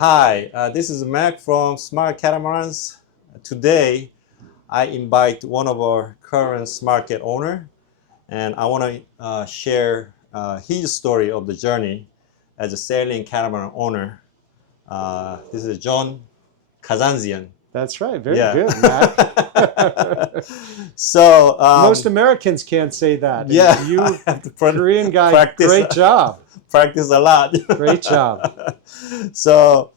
Hi, this is Mac from Smart Catamarans. Today, I invite one of our current Smart Cat owner, and I want to share his story of the journey as a sailing catamaran owner. This is John Kazanjian. That's right. Very Yeah. good, Mac. So Most Americans can't say that. And yeah, you, I have to Korean guy, practice, great job. practice a lot. Great job. So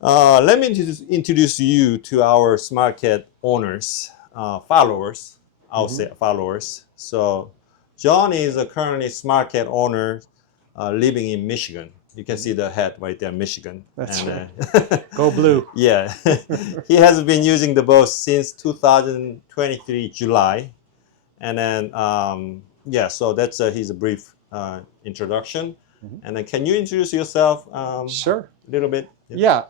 let me introduce you to our Smart Cat owners, followers. I'll say followers. So John is a currently Smart Cat owner living in Michigan. You can see the hat right there, Michigan. That's and, right. Go blue. Yeah. He has been using the boat since 2023 July. And then, yeah, so that's his brief introduction. And then can you introduce yourself Sure. a little bit? Yeah.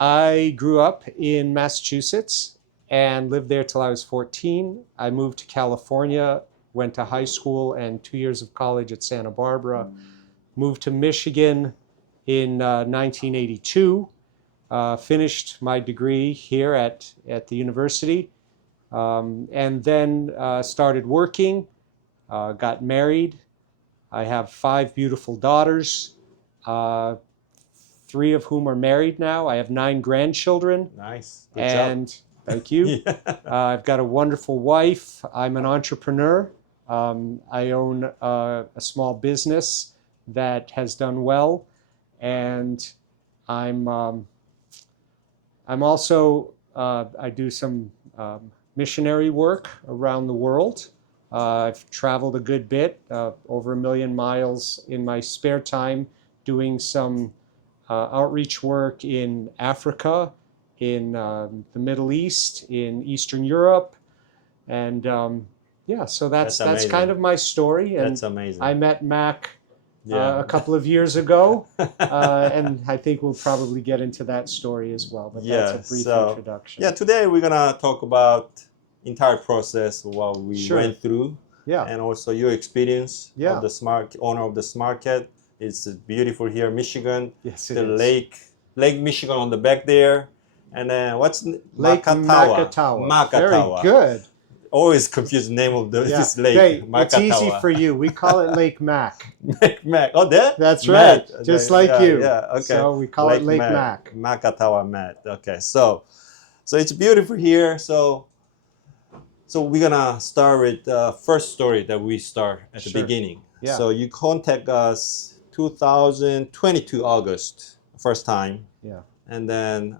I grew up in Massachusetts and lived there till I was 14. I moved to California, went to high school and 2 years of college at Santa Barbara. Moved to Michigan in 1982. Finished my degree here at the university. And then started working, got married. I have 5 beautiful daughters, 3 of whom are married now. I have 9 grandchildren. Nice. Good and job. Thank you. Yeah. I've got a wonderful wife. I'm an entrepreneur. I own a small business that has done well, and I'm also I do some missionary work around the world. I've traveled a good bit, over 1 million miles in my spare time, doing some outreach work in Africa, in the Middle East, in Eastern Europe, and yeah, so that's amazing. kind of my story. And That's amazing. I met Mac Yeah. a couple of years ago, and I think we'll probably get into that story as well. But Yeah, that's a brief so, introduction. Yeah, today we're gonna talk about entire process what we Sure. went through, Yeah. and also your experience Yeah. of the owner of the Smart Cat. It's beautiful here, Michigan. Yes, it the is. Lake Michigan on the back there, and then what's Lake Makatawa? Makatawa. Very good. Always confuse the name of Yeah. this lake. Hey, it's easy Makatawa. for you. We call it Lake Mac. Mac. Oh, that? That's right. Matt. Just Okay, like yeah, you. Yeah. Okay. So we call it Lake Mac. Makatawa Matt. Okay. So it's beautiful here. So we're gonna start with the first story that we start at the Sure. beginning. Yeah. So you contact us 2022 August first time, Yeah. and then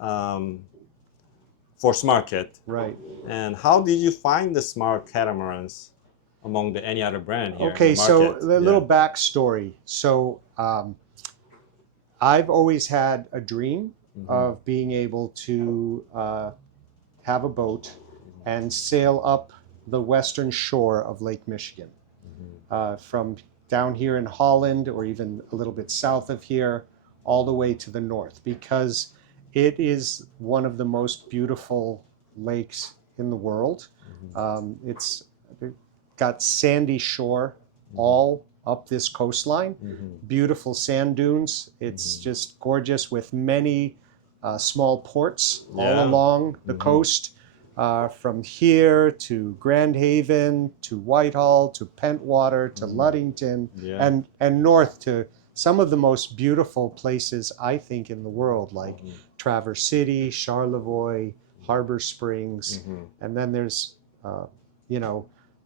for Smart Cat. Right. And how did you find the Smart Catamarans among any other brand here? Okay, in the so market? a little backstory. So I've always had a dream of being able to have a boat and sail up the western shore of Lake Michigan, from down here in Holland, or even a little bit south of here, all the way to the north, because it is one of the most beautiful lakes in the world. It's got sandy shore all up this coastline, beautiful sand dunes. It's just gorgeous, with many small ports all along the coast, from here to Grand Haven, to Whitehall, to Pentwater, to Ludington, and north to some of the most beautiful places, I think, in the world, like Traverse City, Charlevoix, Harbor Springs, and then there's,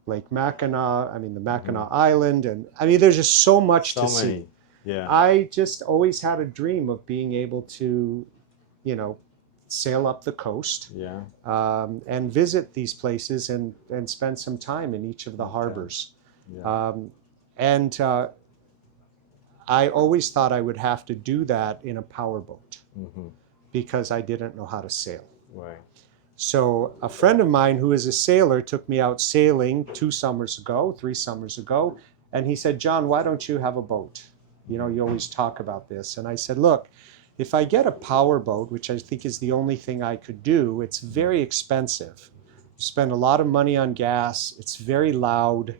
Lake Mackinac, the Mackinac Island, and there's just so much to see. Yeah. I just always had a dream of being able to, sail up the coast, and visit these places and spend some time in each of the harbors. And I always thought I would have to do that in a powerboat, because I didn't know how to sail. Right. So a friend of mine who is a sailor took me out sailing 3 summers ago, and he said, "John, why don't you have a boat? You always talk about this." And I said, "Look, if I get a power boat, which I think is the only thing I could do, it's very expensive. You spend a lot of money on gas. It's very loud.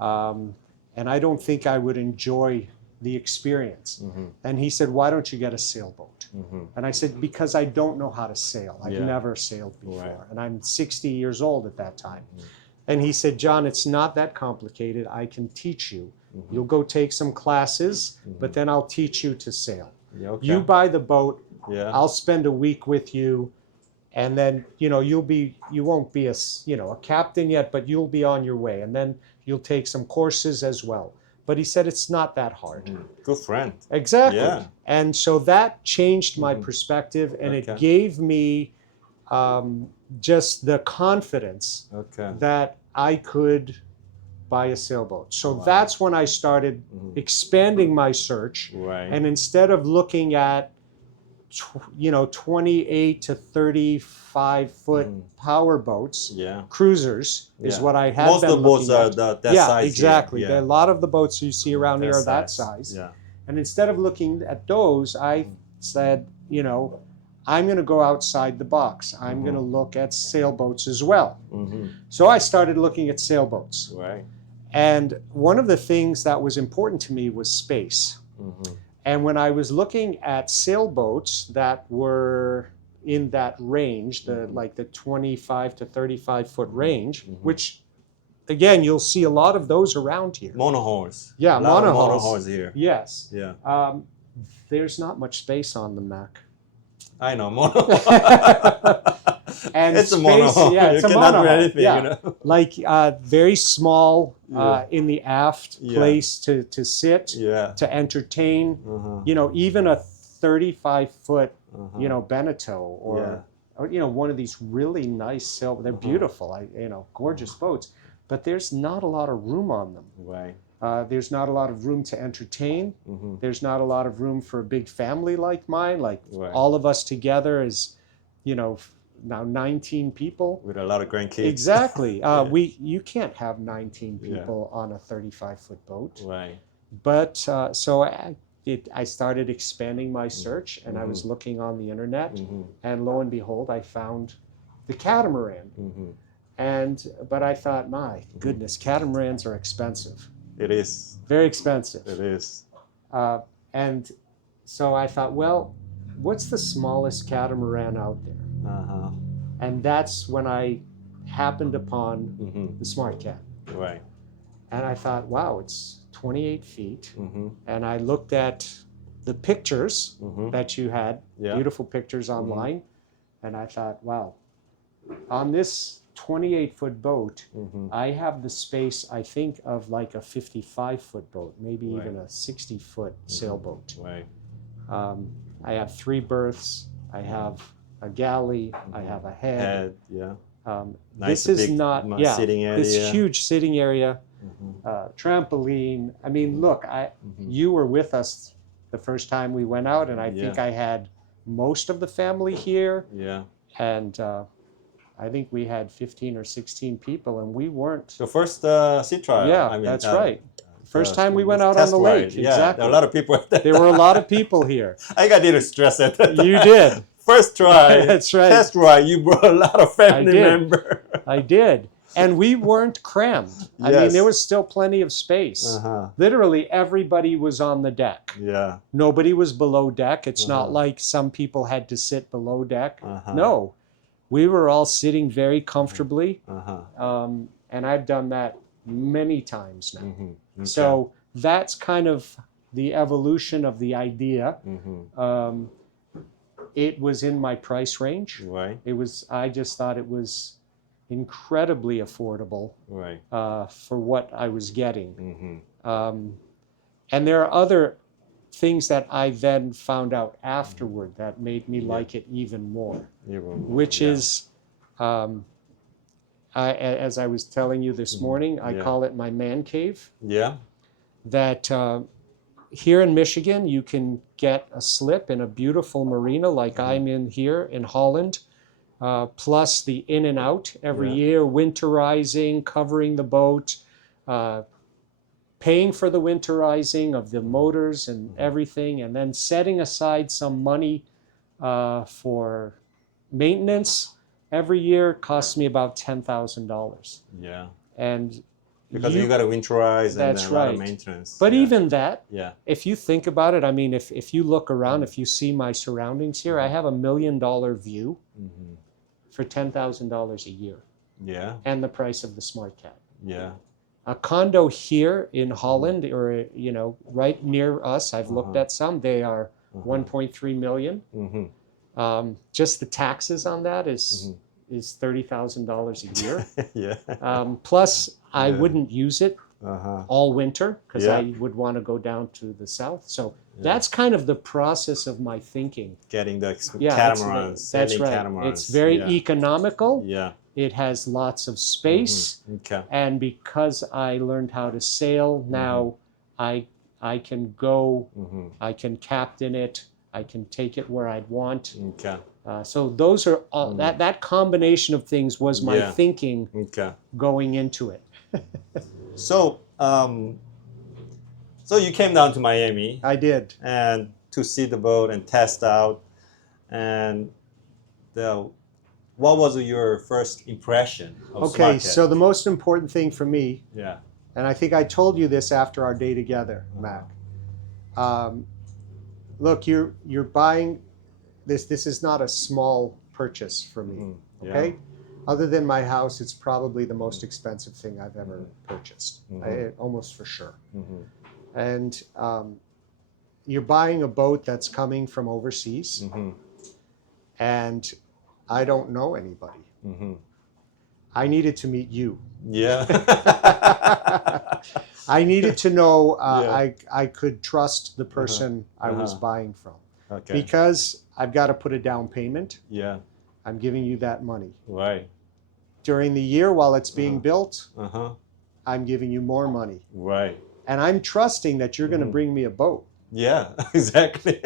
And I don't think I would enjoy the experience. Mm-hmm. And he said, why don't you get a sailboat? Mm-hmm. And I said, because I don't know how to sail. I've Yeah. never sailed before. Right. And I'm 60 years old at that time. Mm-hmm. And he said, John, it's not that complicated. I can teach you. Mm-hmm. You'll go take some classes, Mm-hmm. but then I'll teach you to sail. Yeah, okay. You buy the boat, Yeah. I'll spend a week with you, and then, you know, you won't be a captain yet, but you'll be on your way. And then you'll take some courses as well. But he said, it's not that hard. Mm-hmm. Good friend. Exactly. Yeah. And so that changed my Mm-hmm. perspective, and Okay. it gave me just the confidence Okay. that I could buy a sailboat. So Wow. that's when I started Mm-hmm. expanding my search. Right. And instead of looking at 28 to 35 foot Mhm. power boats, Yeah. cruisers is Yeah. what I had Most been of the boats looking are at. that Yeah, size. exactly. Here. A lot of the boats you see around here are that size. size. Yeah. And instead of looking at those, I said, I'm going to go outside the box. I'm going to look at sailboats as well. Mm-hmm. So I started looking at sailboats. Right. And one of the things that was important to me was space. Mm-hmm. And when I was looking at sailboats that were in that range, like the 25 to 35 foot range, which again, you'll see a lot of those around here. Monohulls. Yeah, a lot of monohulls. monohulls here. Yes. Yeah. There's not much space on the Mac. I know mono. And it's a space, monohull. yeah, it's you a cannot do monohull, anything. yeah. You know. Like very small Yeah. in the aft Yeah. place to sit, Yeah. to entertain. Uh-huh. Even a 35 foot, Uh-huh. Beneteau or one of these really nice sail. They're beautiful, gorgeous boats, but there's not a lot of room on them. Right. There's not a lot of room to entertain. Mm-hmm. There's not a lot of room for a big family like mine. Like Right. all of us together is, now 19 people. With a lot of grandkids. Exactly. Yeah. You can't have 19 people on a 35 foot boat. Right. But so I started expanding my search, and I was looking on the internet, and lo and behold, I found the catamaran. But I thought, my goodness, catamarans are expensive. It is. Very expensive. It is. And so I thought, well, what's the smallest catamaran out there? Uh-huh. And that's when I happened upon the Smart Cat. Right. And I thought, wow, it's 28 feet. Mm-hmm. And I looked at the pictures that you had, Yeah. beautiful pictures online. And I thought, wow, on this 28 foot boat, I have the space, I think, of like a 55 foot boat, maybe Right. even a 60 foot sailboat. Right. I have 3 berths. I have a galley. I have a head. Yeah. This is big not, sitting area. this huge sitting area, trampoline. I mean, look, you were with us the first time we went out, and I think I had most of the family here. Yeah. And I think we had 15 or 16 people, and we weren't. The first sea trial. Yeah, that's right. First time we went out on the lake. Yeah, Exactly. there were a lot of people at that There were a lot of people here. I got a little stressed at that. You did. First try. That's right. Test ride. You brought a lot of family did. members. I did. And we weren't crammed. I mean, Yes. there was still plenty of space. Literally, everybody was on the deck. Yeah. Nobody was below deck. It's not like some people had to sit below deck. No, we were all sitting very comfortably. And I've done that many times now. Okay. So that's kind of the evolution of the idea. It was in my price range. Right. I just thought it was incredibly affordable Right. for what I was getting. And there are other things that I then found out afterward that made me like it even more, which is, as I was telling you this morning, I call it my man cave. Yeah. That here in Michigan, you can get a slip in a beautiful marina like I'm in here in Holland, plus the in and out every year, winterizing, covering the boat, paying for the winterizing of the motors and everything, and then setting aside some money for maintenance every year costs me about $10,000. Yeah. And Because you got to winterize and That's a lot of right. maintenance. But yeah. even that, Yeah. if you think about it, I mean, if you look around, if you see my surroundings here, I have $1 million view Mm-hmm. for $10,000 a year, Yeah. and the price of the Smart Cat. Yeah. A condo here in Holland, or right near us, I've looked at some. They are 1.3 million. Mm-hmm. Just the taxes on that is $30,000 a year. Yeah. Plus, I Yeah. wouldn't use it all winter because Yeah. I would want to go down to the south. So that's kind of the process of my thinking. Getting the Yeah, catamarans. that's Sailing right. Catamarans. It's very yeah. economical. Yeah. It has lots of space. Okay. And because I learned how to sail, now I can go, I can captain it, I can take it where I'd want. Okay. So those are all, that combination of things was my Yeah. thinking Okay. going into it. So, so you came down to Miami I did. and to see the boat and test out, and what was your first impression of Okay, Smart Cat? so the most important thing for me, Yeah. and I think I told you this after our day together, Mac. Look, you're buying this. This is not a small purchase for me. Yeah. Okay, other than my house, it's probably the most expensive thing I've ever purchased, almost for sure. And you're buying a boat that's coming from overseas, and I don't know anybody. I needed to meet you. Yeah. I needed to know Yeah. I could trust the person I was buying from. Okay. Because I've got to put a down payment. Yeah. I'm giving you that money. Right. During the year while it's being built, Uh-huh. I'm giving you more money. Right. And I'm trusting that you're going to bring me a boat. Yeah, exactly.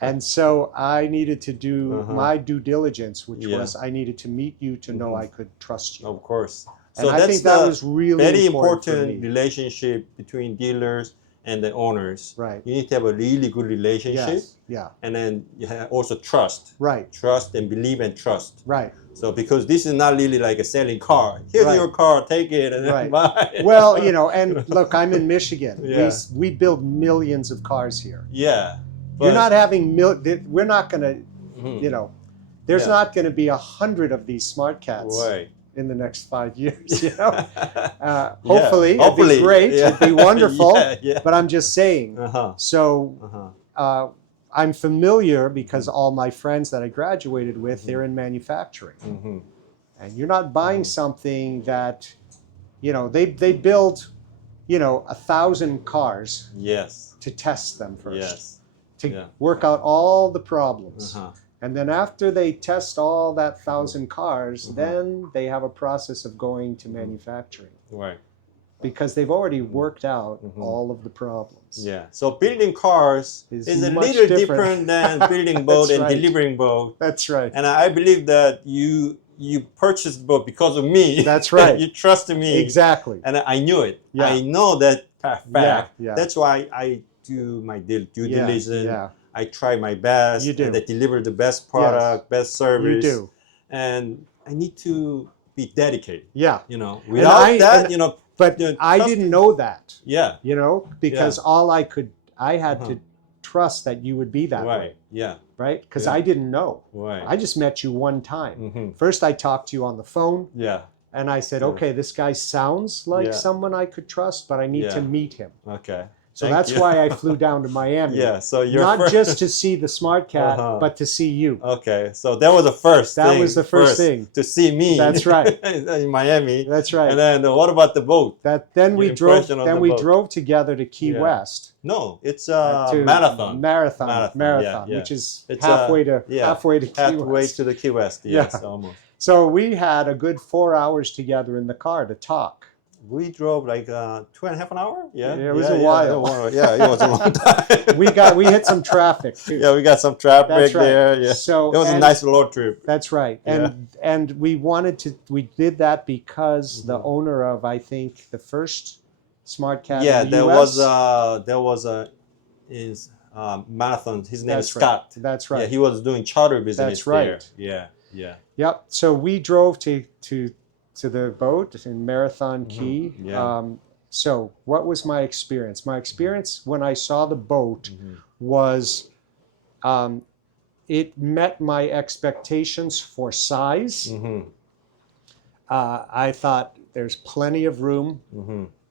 And so I needed to do my due diligence, which Yeah. was I needed to meet you to know I could trust you. Of course. And I think that was really very important for important me. relationship between dealers and the owners. Right. You need to have a really good relationship. Yes. Yeah. And then you have also trust. Right. Trust and believe and trust. Right. So because this is not really like a selling car. Here's Right. your car, take it and then Right. buy it. Well, and look, I'm in Michigan. Yeah. We build millions of cars here. Yeah. You're not having we're not going to, there's Yeah. not going to be 100 of these Smart Cats Right. in the next 5 years. Hopefully, it'd Hopefully. be great. Yeah. It'd be wonderful. Yeah. But I'm just saying. So I'm familiar because all my friends that I graduated with, they're in manufacturing. And you're not buying something that, they build, 1,000 cars Yes. to test them first. Yes. To work out all the problems. And then after they test all that 1,000 cars, then they have a process of going to manufacturing. Right. Because they've already worked out all of the problems. Yeah. So building cars is a much little different. different than building boat and right. delivering boat. That's right. And I believe that you purchased the boat because of me. That's right. You trusted me. Exactly. And I knew it. Yeah. I know that fact. Yeah. That's why I do my due diligence. Yeah. I try my best. You do. And I deliver the best product, best service. You do. And I need to be dedicated. Yeah. Without that, But I didn't know that. Yeah. Because I had to trust that you would be that way. Right. Yeah. Right? Because Yeah. I didn't know. Right. I just met you one time. First, I talked to you on the phone. Yeah. And I said, okay, this guy sounds like someone I could trust, but I need to meet him. Okay. So Thank that's you. why I flew down to Miami. Yeah. So you're Not just to see the Smart Cat, but to see you. Okay. So that was the first thing. That was the first thing. To see me. That's right. In Miami. That's right. And then what about the boat? Then we impression of the boat. drove together to Key West. No, it's to Marathon. Marathon, yeah. which is It's halfway to Key halfway West. to the Key West. Yes, almost. So we had a good 4 hours together in the car to talk. We drove like 2.5 hours. Yeah, it was a while. Yeah, it was a long time. we hit some traffic too. Yeah, we got some traffic That's right. there. Yeah, so it was a nice road trip. That's right. And we did that because the owner of, I think, the first Smart Cat in the US. there was Marathon. His name is Scott. That's right. Yeah, he was doing charter business That's right. there. Yeah. Yep. So we drove to to the boat in Marathon Key. Yeah. So what was my experience? My experience when I saw the boat was it met my expectations for size. I thought there's plenty of room.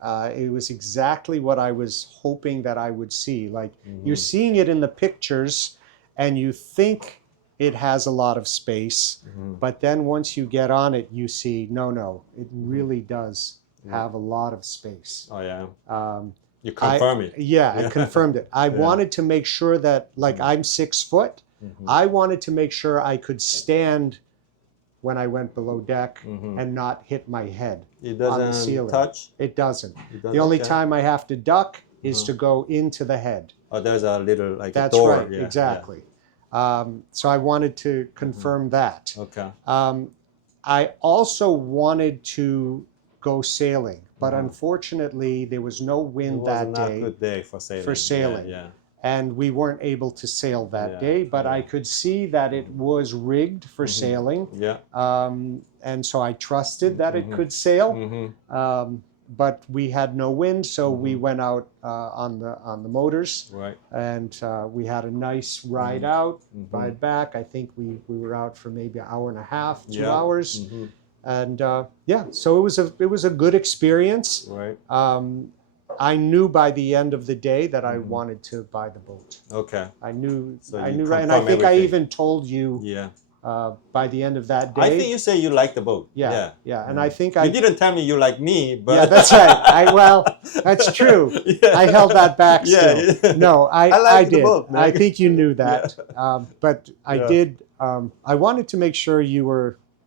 It was exactly what I was hoping that I would see. Like you're seeing it in the pictures and you think it has a lot of space, but then once you get on it, you see, no, it really does have a lot of space. Oh yeah. You confirm it. Yeah, I confirmed it. I wanted to make sure that, like, I'm 6 foot. I wanted to make sure I could stand when I went below deck and not hit my head on the ceiling. Touch? It doesn't. The only time I have to duck is to go into the head. Oh, there's a little like That's a door. right, exactly. So I wanted to confirm that. Okay. I also wanted to go sailing, but unfortunately there was no wind that day. It was not a good day for sailing. Yeah. And we weren't able to sail that day, but I could see that it was rigged for sailing. Yeah. And so I trusted that it could sail. But we had no wind, so we went out on the motors. Right. And we had a nice ride out, ride back. I think we were out for maybe an hour and a half, 2 hours. And so it was a good experience. Right. I knew by the end of the day that I wanted to buy the boat. Okay. I knew So right, you and I think confirm I everything. even told you by the end of that day. I think you say you like the boat. Yeah. And I think You didn't tell me you like me, but yeah, that's right. Well, that's true. I held that back still. Yeah. No, I like the did. boat, man. I think you knew that. But I did. I wanted to make sure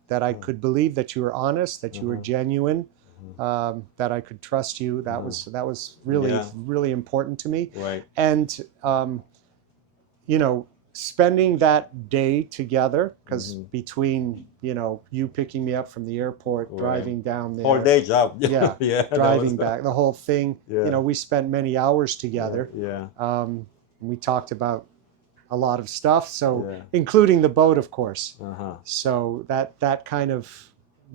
that I could believe that you were honest, that you were genuine, that I could trust you. That was really important to me. Right. And spending that day together, because between you picking me up from the airport, driving down there, Whole day job. yeah, driving back, the whole thing. Yeah. We spent many hours together. Yeah. We talked about a lot of stuff, including the boat, of course. So that kind of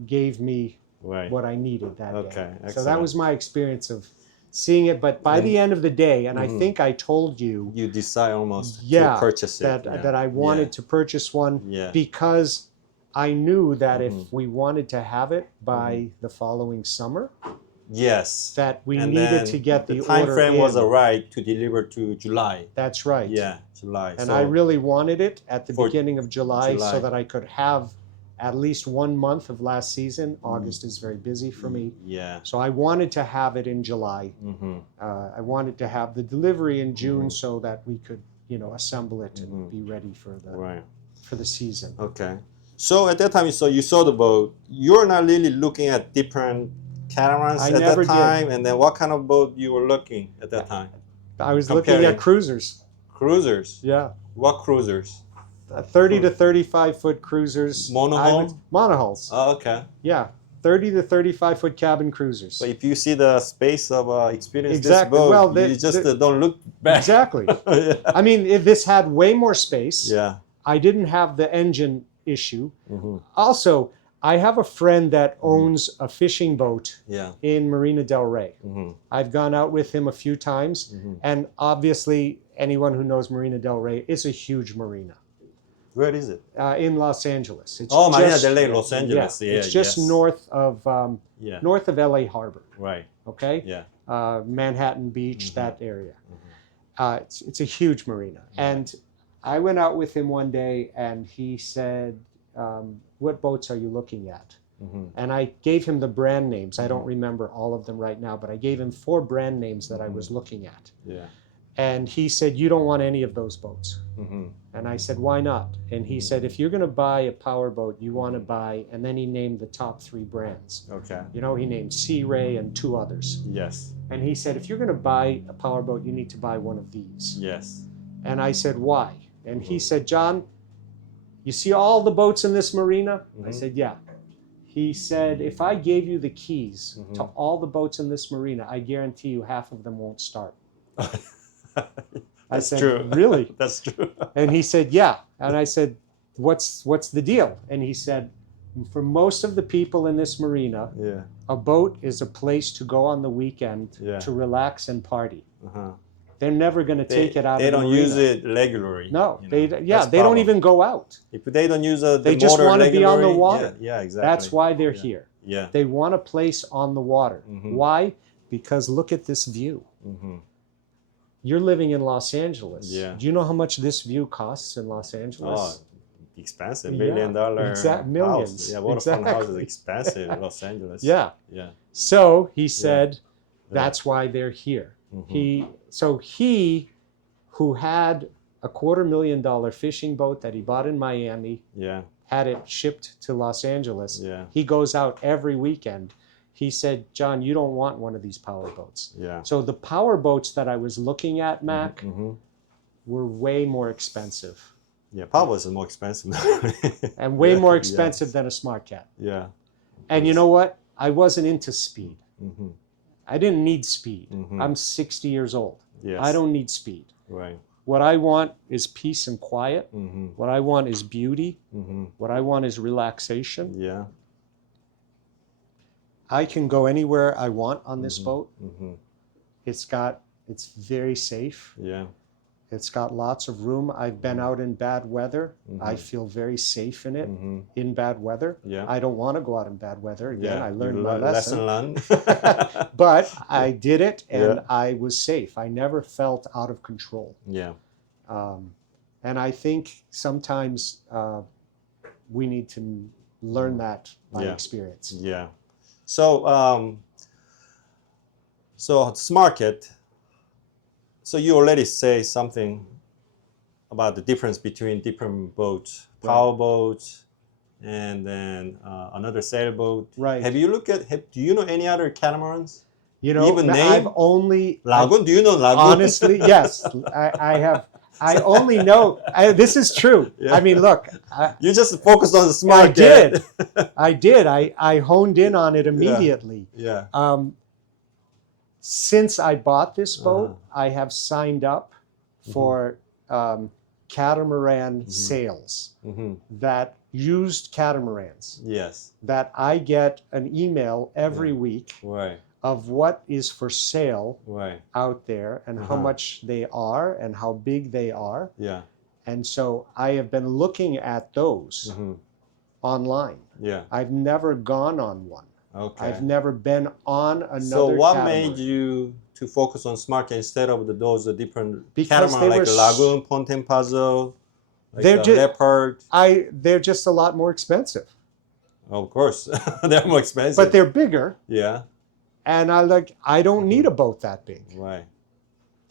gave me what I needed that day. So that was my experience of seeing it. But by the end of the day, and I think I told you, you decide almost to purchase it. That I wanted to purchase one because I knew that if we wanted to have it by the following summer, that we needed to get the time order frame in. was right to deliver to July. That's right. Yeah, July. And I really wanted it at the beginning of July so that I could have at least 1 month of last season. August is very busy for me. Yeah. So I wanted to have it in July. I wanted to have the delivery in June so that we could, assemble it and be ready for the season. Okay. So at that time, you saw the boat. You're not really looking at different catamarans at that time. And then what kind of boat you were looking at that time? I was looking at cruisers. Cruisers? Yeah. What cruisers? 30 to 35 foot cruisers. Monohull? Monohulls. Oh, okay. Yeah. 30 to 35 foot cabin cruisers. So if you see the space of experience exactly. this boat, well, you just don't look back. Exactly. I mean, if this had way more space. Yeah. I didn't have the engine issue. Also, I have a friend that owns a fishing boat in Marina del Rey. I've gone out with him a few times, and obviously anyone who knows Marina del Rey, it's a huge marina. Where is it? In Los Angeles. It's Marina del Rey, Los Angeles. Yeah, it's just north of LA Harbor. Right. Okay. Yeah. Manhattan Beach, that area. It's a huge marina, and I went out with him one day, and he said, "What boats are you looking at?" And I gave him the brand names. I don't remember all of them right now, but I gave him 4 brand names that I was looking at. Yeah. And he said, "You don't want any of those boats." And I said, "Why not?" And he said, "If you're going to buy a power boat, you want to buy," and then he named the top 3 brands. Okay. He named Sea Ray and 2 others. Yes. And he said, "If you're going to buy a power boat, you need to buy one of these." Yes. And I said, "Why?" And he said, "John, you see all the boats in this marina?" I said, "Yeah." He said, "If I gave you the keys to all the boats in this marina, I guarantee you half of them won't start." I said, true. "Really?" That's true. And he said, "Yeah." And I said, what's the deal?" And he said, For most of the people in this marina, Yeah. a boat is a place to go on the weekend Yeah. to relax and party. Uh-huh. They're never going to take it out They of the don't marina. use it regularly. No, you know. they That's they don't problem. even go out. If they don't use the They just motor want to be on the regularly, water. Yeah, exactly. That's why they're Yeah. here. Yeah. They want a place on the water. Mhm. Why? Because look at this view. Mm-hmm. You're living in Los Angeles. Yeah. Do you know how much this view costs in Los Angeles? Oh, expensive. Yeah, $1 million millions. house. Yeah, waterfront house is Exactly. expensive in Los Angeles. Yeah. Yeah. So he said, that's why they're here. Mhm. He who had a $250,000 fishing boat that he bought in Miami, Yeah. had it shipped to Los Angeles. Yeah. He goes out every weekend. He said, John, you don't want one of these power boats. Yeah. So the power boats that I was looking at, Mac, Mm-hmm. were way more expensive. Yeah, power is more expensive. And way Yeah, more yeah. expensive than a Smart Cat. Yeah. And you know what? I wasn't into speed. Mm-hmm. I didn't need speed. Mhm. I'm 60 years old. Yes. I don't need speed. Right. What I want is peace and quiet. Mm-hmm. What I want is beauty. Mm-hmm. What I want is relaxation. Yeah. I can go anywhere I want on this Mhm. boat. Mm-hmm. It's very safe. Yeah. It's got lots of room. I've been out in bad weather. Mhm. I feel very safe in it Mm-hmm. in bad weather. Yeah. I don't want to go out in bad weather. Again, Yeah. I learned You my lesson. learned. But I did it and Yeah. I was safe. I never felt out of control. Yeah. And I think sometimes we need to learn that by Yeah. experience. Yeah. So, Smart Cat. So you already say something about the difference between different boats, power boats, and then another sailboat. Right. Have you looked at? Do you know any other catamarans? You know, Even name? I've only Lagoon? Do you know Lagoon? honestly, yes, I have. I only know. This is true. Yeah. I mean, look, You just focused on the Smart I Cat. did. I did. I honed in on it immediately. Yeah. Since I bought this boat, I have signed up for catamaran sales, Mm-hmm. that used catamarans, Yes. that I get an email every week Right. of what is for sale Right. out there and how much they are and how big they are. Yeah. And so I have been looking at those Mm-hmm. online. Yeah. I've never gone on one. Okay. I've never been on another So what catamaran. made you to focus on Smart Cat instead of those different Because catamaran they like were Lagoon, Ponte Puzzle, like They're ju- Leopard? They're just a lot more expensive, Of course, they're more expensive. but they're bigger. yeah, And I don't need a boat that big. right,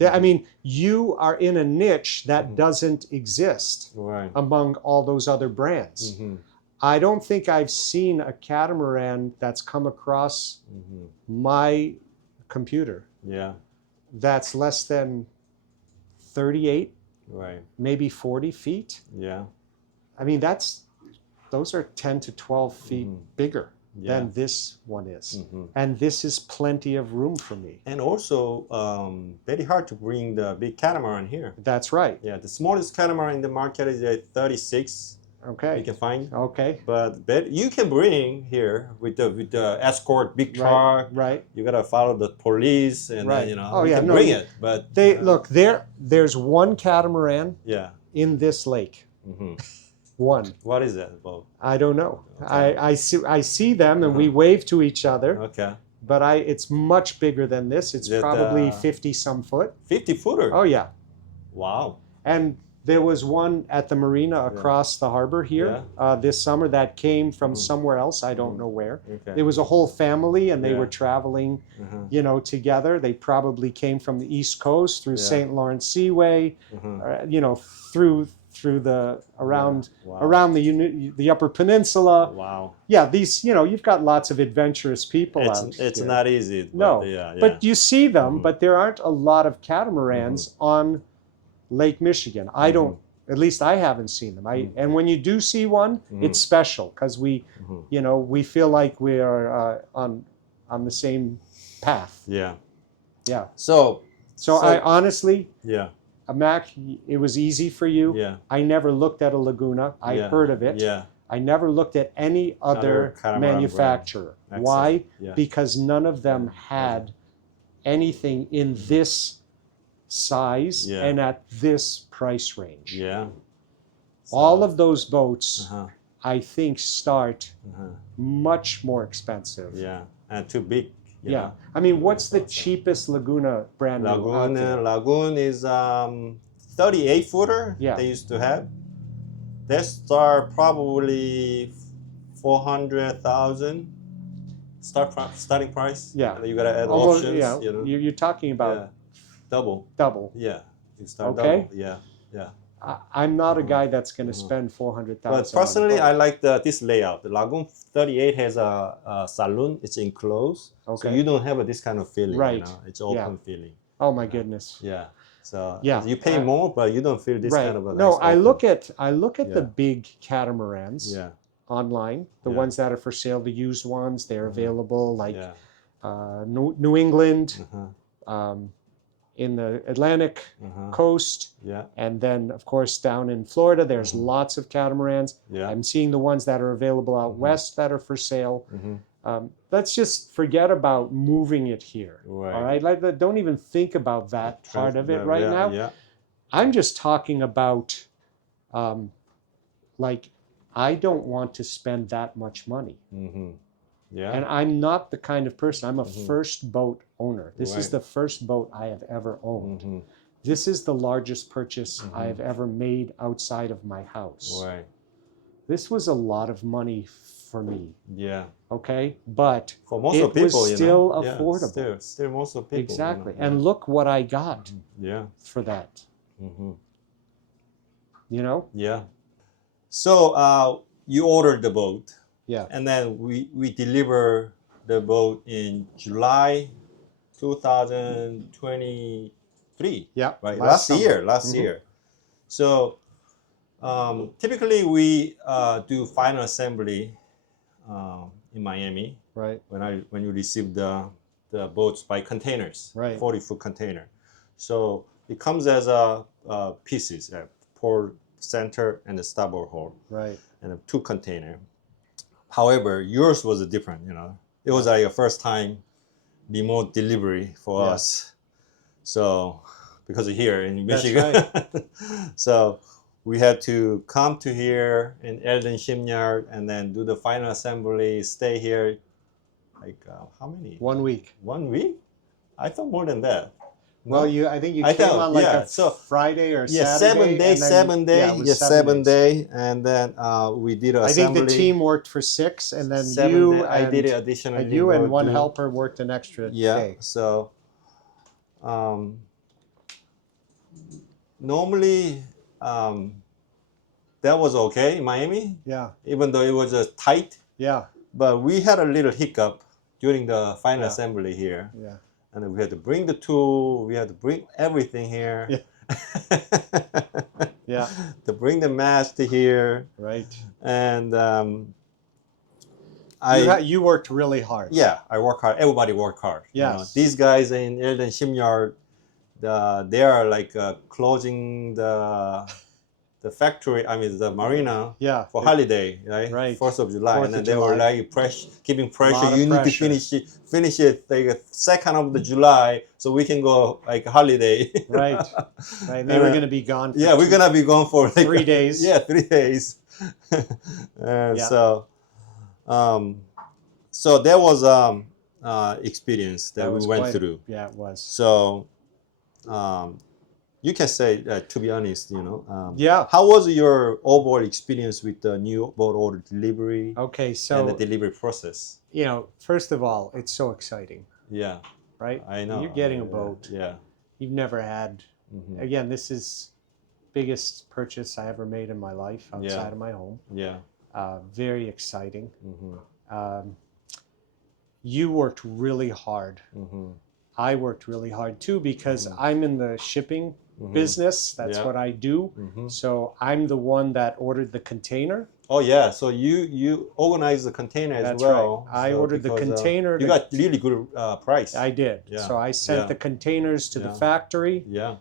I mean, you are in a niche that doesn't exist right. among all those other brands. Mm-hmm. I don't think I've seen a catamaran that's come across Mm-hmm. my computer Yeah, that's less than 38, right. maybe 40 feet. Yeah, I mean, those are 10 to 12 feet bigger yeah. than this one is. Mm-hmm. And this is plenty of room for me. And also, very hard to bring the big catamaran here. That's right. Yeah, the smallest catamaran in the market is at 36. You Okay. can find. Okay. But you can bring here with the escort big truck. Right. Right. You gotta follow the police, and Right. then, Oh, you yeah, can no, bring you- it. But Look, there's one catamaran yeah. in this lake. Hmm. One. What is that about? I don't know. Okay. I see them and we wave to each other, Okay, but it's much bigger than this. It's Is it, probably 50 some foot. 50-footer. Oh yeah. Wow. And there was one at the marina across the harbor here this summer that came from somewhere else. I don't know where. Okay. It was a whole family and they Yeah. were traveling, Uh-huh. together. They probably came from the East Coast through Yeah. St. Lawrence Seaway, Uh-huh. through the around Wow. around the Upper Peninsula. Wow. Yeah, these you've got lots of adventurous people out. It's here. not easy. But No, yeah. but you see them, Mhm. but there aren't a lot of catamarans on Lake Michigan. I don't. At least I haven't seen them. And when you do see one, it's special because we feel like we are on the same path. Yeah. Yeah. So So I honestly, yeah. Mac, it was easy for you. Yeah. I never looked at a Laguna. I Yeah. heard of it. Yeah. I never looked at any other Catamaran manufacturer. brand. Why? Excellent. Yeah. Because none of them had anything in this size Yeah. and at this price range. Yeah. All of those boats, Uh-huh. I think, start Uh-huh. much more expensive. Yeah. And too big. You Yeah. know? I mean, what's the cheapest Laguna brand new out there? Lagoon is 38 footer. Yeah. They used to have. They start probably 400,000 starting price. Yeah. And you gotta add Almost, options. yeah. You know. You're talking about Yeah. Double. double. Yeah. You start Okay. double. Yeah. Yeah. I'm not a guy that's going to spend 400,000. But personally, I like this layout. The Lagoon 38 has a saloon. It's enclosed, so Okay. you don't have this kind of feeling. Right. You know? It's open feeling. Oh my goodness. Yeah. So Yeah. you pay more, but you don't feel this Right. kind of a No, nice I open. look at the Yeah. big catamarans Yeah. online, the Yeah. ones that are for sale, the used ones. They're available like Yeah. New England, Uh-huh. in the Atlantic Uh-huh. coast, Yeah. and then of course down in Florida. There's Mhm. lots of catamarans. Yeah. I'm seeing the ones that are available out west that are for sale. Mm-hmm. Let's just forget about moving it here. Right. All right, like don't even think about that part of it right now. Yeah. I'm just talking about, like, I don't want to spend that much money. Mm-hmm. Yeah. And I'm not the kind of person, I'm a Mhm. first boat owner. This is Right. the first boat I have ever owned. Mm-hmm. This is the largest purchase Mhm. I have ever made outside of my house. Right. This was a lot of money for me, Yeah. okay? But For most it of people, was you still know. Yeah, affordable. still most of people. Exactly. You know. And look what I got Yeah. for that, Mm-hmm. you know? Yeah. So you ordered the boat, Yeah. and then we deliver the boat in July 2023. Yeah. Right. Last summer. Last Mhm. year. So typically we do final assembly in Miami Right. when you receive the boats by containers, Right. 40-foot container. So it comes as a pieces, port center and the starboard hull, Right. and a 2 container. However, yours was different. You know, it was like a first time remote delivery for Yeah. us. So because of here in That's Michigan, so we had to come to here in Eldon Shipyard and then do the final assembly. Stay here, like how many? 1 week. 1 week? I thought more than that. Well, No? I think you I came thought, on like yeah, a so- Friday or Yeah, Saturday. 7 days, and then- 7 days. Yeah, it was Yeah, 7 days. days, and then we did an I think assembly. the team worked for 6, and then 7 you days. I did it and, additionally. you and go one do- helper worked an extra Yeah. day. So normally that was okay in Miami, Yeah. even though it was tight. Yeah. But we had a little hiccup during the final Yeah. assembly here, Yeah. and then we had to bring the tool. We had to bring everything here. Yeah. Yeah. To bring the mast to here, Right. and You worked really hard. yeah, I work hard. Everybody work hard. You know. Yes. These guys in Eldon Shipyard, they are like closing the factory. I mean the marina Yeah. for holiday, right? Right. 4th of July, 4th and then of they were July. like keeping Lot pressure. of You need pressure. to finish it like 2nd of the July, so we can go like holiday. Right. Right. They were going to be gone. For Yeah, we're gonna be gone for like 3 days. Yeah, 3 days. And Yeah. so there was experience that was we went quite- through. Yeah, it was. So you can say, to be honest, you know, Yeah. how was your overall experience with the new boat order delivery Okay. and So, the delivery process? first of all, it's so exciting, Yeah, right? I know. You're getting a boat. Yeah. You've never had. Mhm. Again, this is biggest purchase I ever made in my life outside of my home. Yeah. Very exciting. Mm-hmm. You worked really hard. Mm-hmm. I worked really hard too because I'm in the shipping Mm-hmm. business. That's Yeah. what I do. Mm-hmm. So I'm the one that ordered the container. Oh yeah, so you organized the container as That's well. right. I so ordered the because, container. You got really good price. I did. Yeah. So I sent Yeah. the containers to the Yeah. factory, Yeah.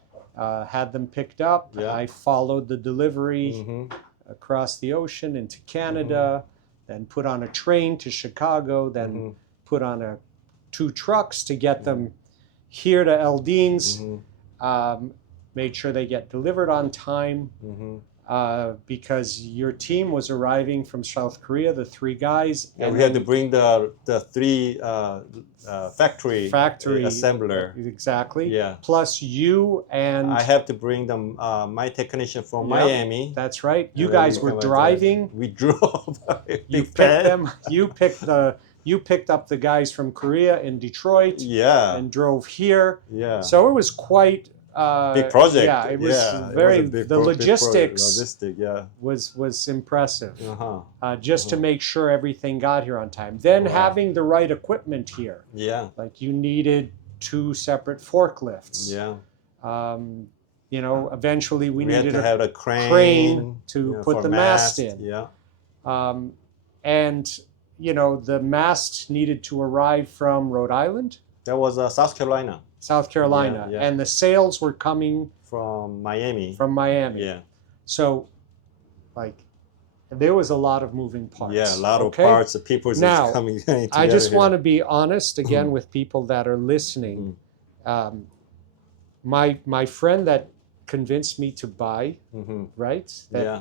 had them picked up. Yeah. I followed the delivery Mm-hmm. across the ocean into Canada, then put on a train to Chicago, then put on 2 trucks to get them here to Eldine's. Made sure they get delivered on time. Because your team was arriving from South Korea, the 3 guys. And we had to bring the 3 factory assembler. Exactly. Yeah. Plus you and... I have to bring them, my technician from Miami. That's right. You guys were driving. We drove. You picked them. You picked up the guys from Korea in Detroit. Yeah. And drove here. Yeah. So it was quite... big project. Yeah, it was very. The logistics was impressive. Just to make sure everything got here on time. Then having the right equipment here. Yeah. Like you needed 2 separate forklifts. Yeah. You know, eventually we needed to have a crane to put the mast in. Yeah. And you know, the mast needed to arrive from Rhode Island. That was South Carolina. South Carolina, and the sails were coming from Miami. Yeah. So, like, there was a lot of moving parts. Yeah, a lot of parts of people coming together. I just want to be honest again with people that are listening. My friend that convinced me to buy, right?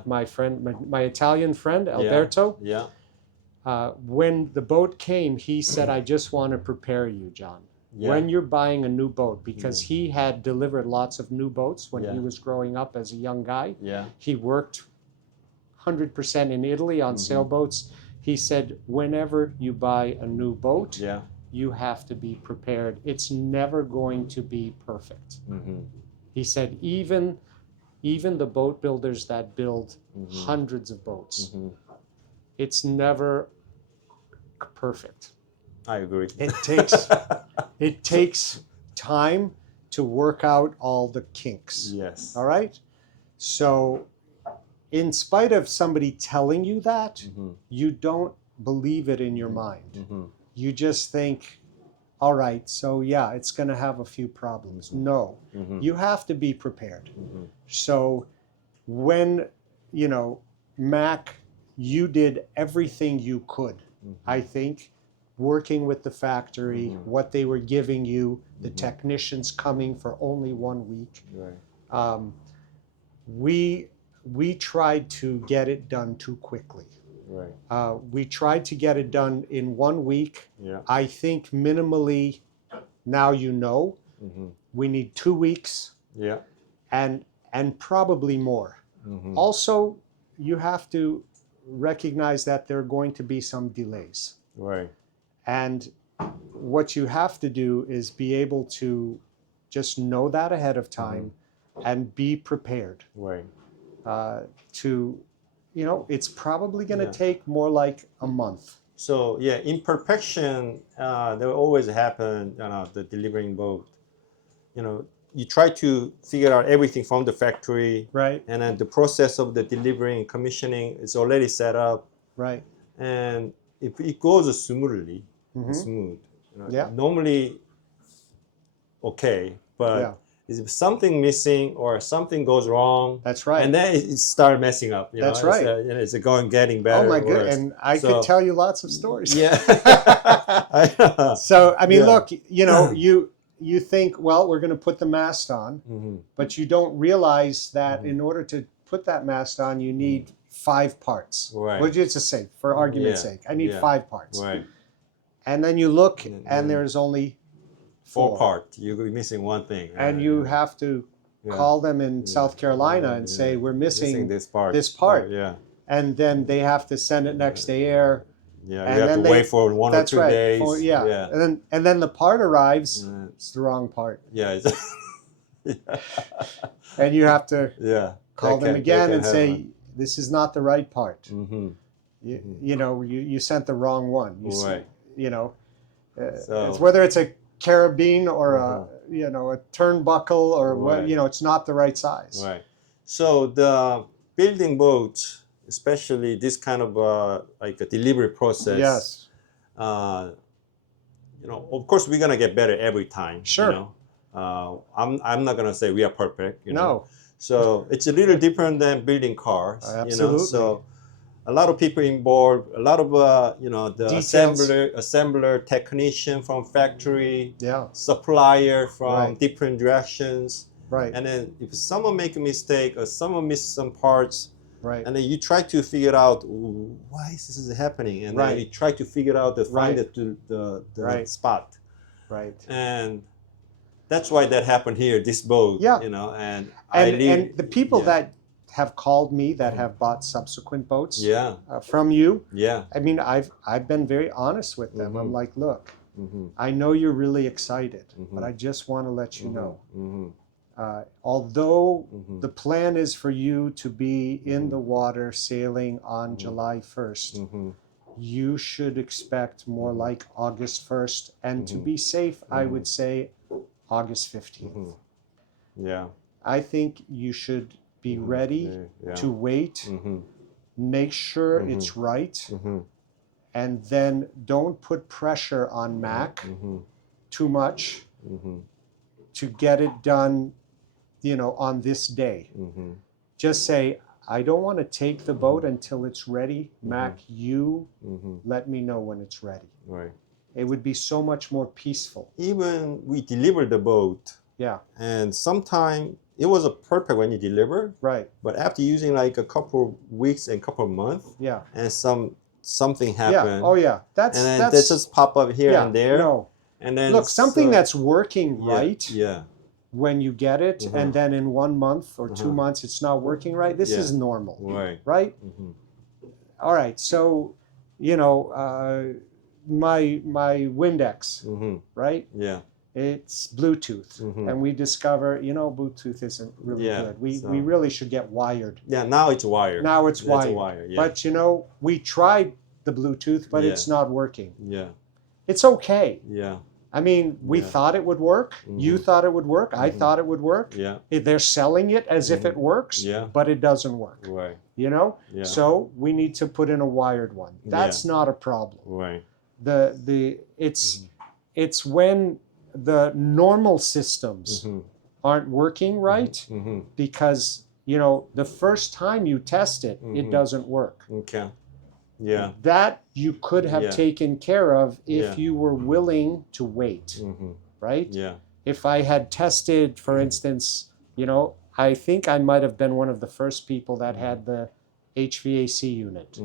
My Italian friend Alberto. Yeah. When the boat came, he said, "I just want to prepare you, John." Yeah. When you're buying a new boat, because he had delivered lots of new boats when he was growing up as a young guy. Yeah. He worked 100% in Italy on sailboats. He said, whenever you buy a new boat, you have to be prepared. It's never going to be perfect. He said, even the boat builders that build hundreds of boats, it's never perfect. I agree. It takes time to work out all the kinks. Yes. All right? So in spite of somebody telling you that, you don't believe it in your mind. You just think, all right, so yeah, it's going to have a few problems. No, you have to be prepared. So when, you know, Mac, you did everything you could, I think, working with the factory, what they were giving you, the technicians coming for only 1 week. Right. We tried to get it done too quickly. Right. We tried to get it done in 1 week. Yeah. I think minimally, now you know, we need 2 weeks. Yeah. And probably more. Also, you have to recognize that there are going to be some delays. Right. And what you have to do is be able to just know that ahead of time and be prepared. Right. To, you know, it's probably going to take more like a month. So yeah, imperfection, there will always happen, the delivering boat. You know, you try to figure out everything from the factory. Right. And then the process of the delivering and commissioning is already set up. Right. And if it goes smoothly, smooth. You know, normally, okay, but if something missing or something goes wrong, that's right, and then it starts messing up. You that's know? right. It's getting better. Oh my goodness! And I could tell you lots of stories. Yeah. So I mean, look, you know, you think, well, we're going to put the mast on, but you don't realize that in order to put that mast on, you need 5 parts. Right. Well, just to say, for argument's sake, I need 5 parts. Right. And then you look, and there's only 4 parts. You're missing one thing. And you have to call them in South Carolina and say, we're missing this part. Yeah. And then they have to send it next day air. Yeah, and you have to wait for 1 or 2 days. And then the part arrives, it's the wrong part. Yeah. And you have to call them again and say, this is not the right part. You know, you sent the wrong one. You know, it's whether it's a carabine or a turnbuckle or what, you know, it's not the right size. Right. So the building boats, especially this kind of like a delivery process. Yes. You know, of course, we're gonna get better every time. Sure. You know? I'm not gonna say we are perfect. You know? So it's a little different than building cars. Absolutely. So a lot of people involved, a lot of the Details. assembler, technician from factory, Yeah. supplier from Right. different directions. Right. And then if someone make a mistake or someone misses some parts, Right. and then you try to figure out why is this happening, and then Right. you try to figure out find Right. the Right. spot. Right. And that's why that happened here, this boat. Yeah. And And the people yeah. that have called me that have bought subsequent boats Yeah. from you, Yeah. I mean, I've been very honest with them. I'm like, look, I know you're really excited, but I just want to let you know. Although the plan is for you to be in the water sailing on July 1st, you should expect more like August 1st. And to be safe, I would say August 15th. Yeah. I think you should be ready to wait, make sure it's right, and then don't put pressure on Mac too much to get it done, on this day. Just say, I don't want to take the boat until it's ready. Mac, you let me know when it's ready. Right. It would be so much more peaceful. Even we delivered the boat, Yeah. and sometime it was a perfect when you deliver. Right. But after using like a couple of weeks and couple of months, Yeah. and something happened. Yeah. Oh yeah. And then they just pop up here and there. No. And then Look, something that's working yeah, right. Yeah. When you get it, and then in 1 month or 2 months it's not working right, this is normal. Right. Right? All right. So, my Windex, right? Yeah. It's Bluetooth, and we discover, Bluetooth isn't really good. We really should get wired. Yeah. Now it's wired. Now it's wired. It's wired. Yeah. But we tried the Bluetooth, but it's not working. Yeah. It's okay. Yeah. I mean, we thought it would work. You thought it would work. I thought it would work. Yeah. They're selling it as if it works, but it doesn't work. Right. Yeah. So we need to put in a wired one. That's not a problem. Right. It's when the normal systems aren't working right because the first time you test it, it doesn't work. Okay. Yeah. That you could have taken care of if you were willing to wait, right? Yeah. If I had tested, for instance, I think I might have been one of the first people that had the HVAC unit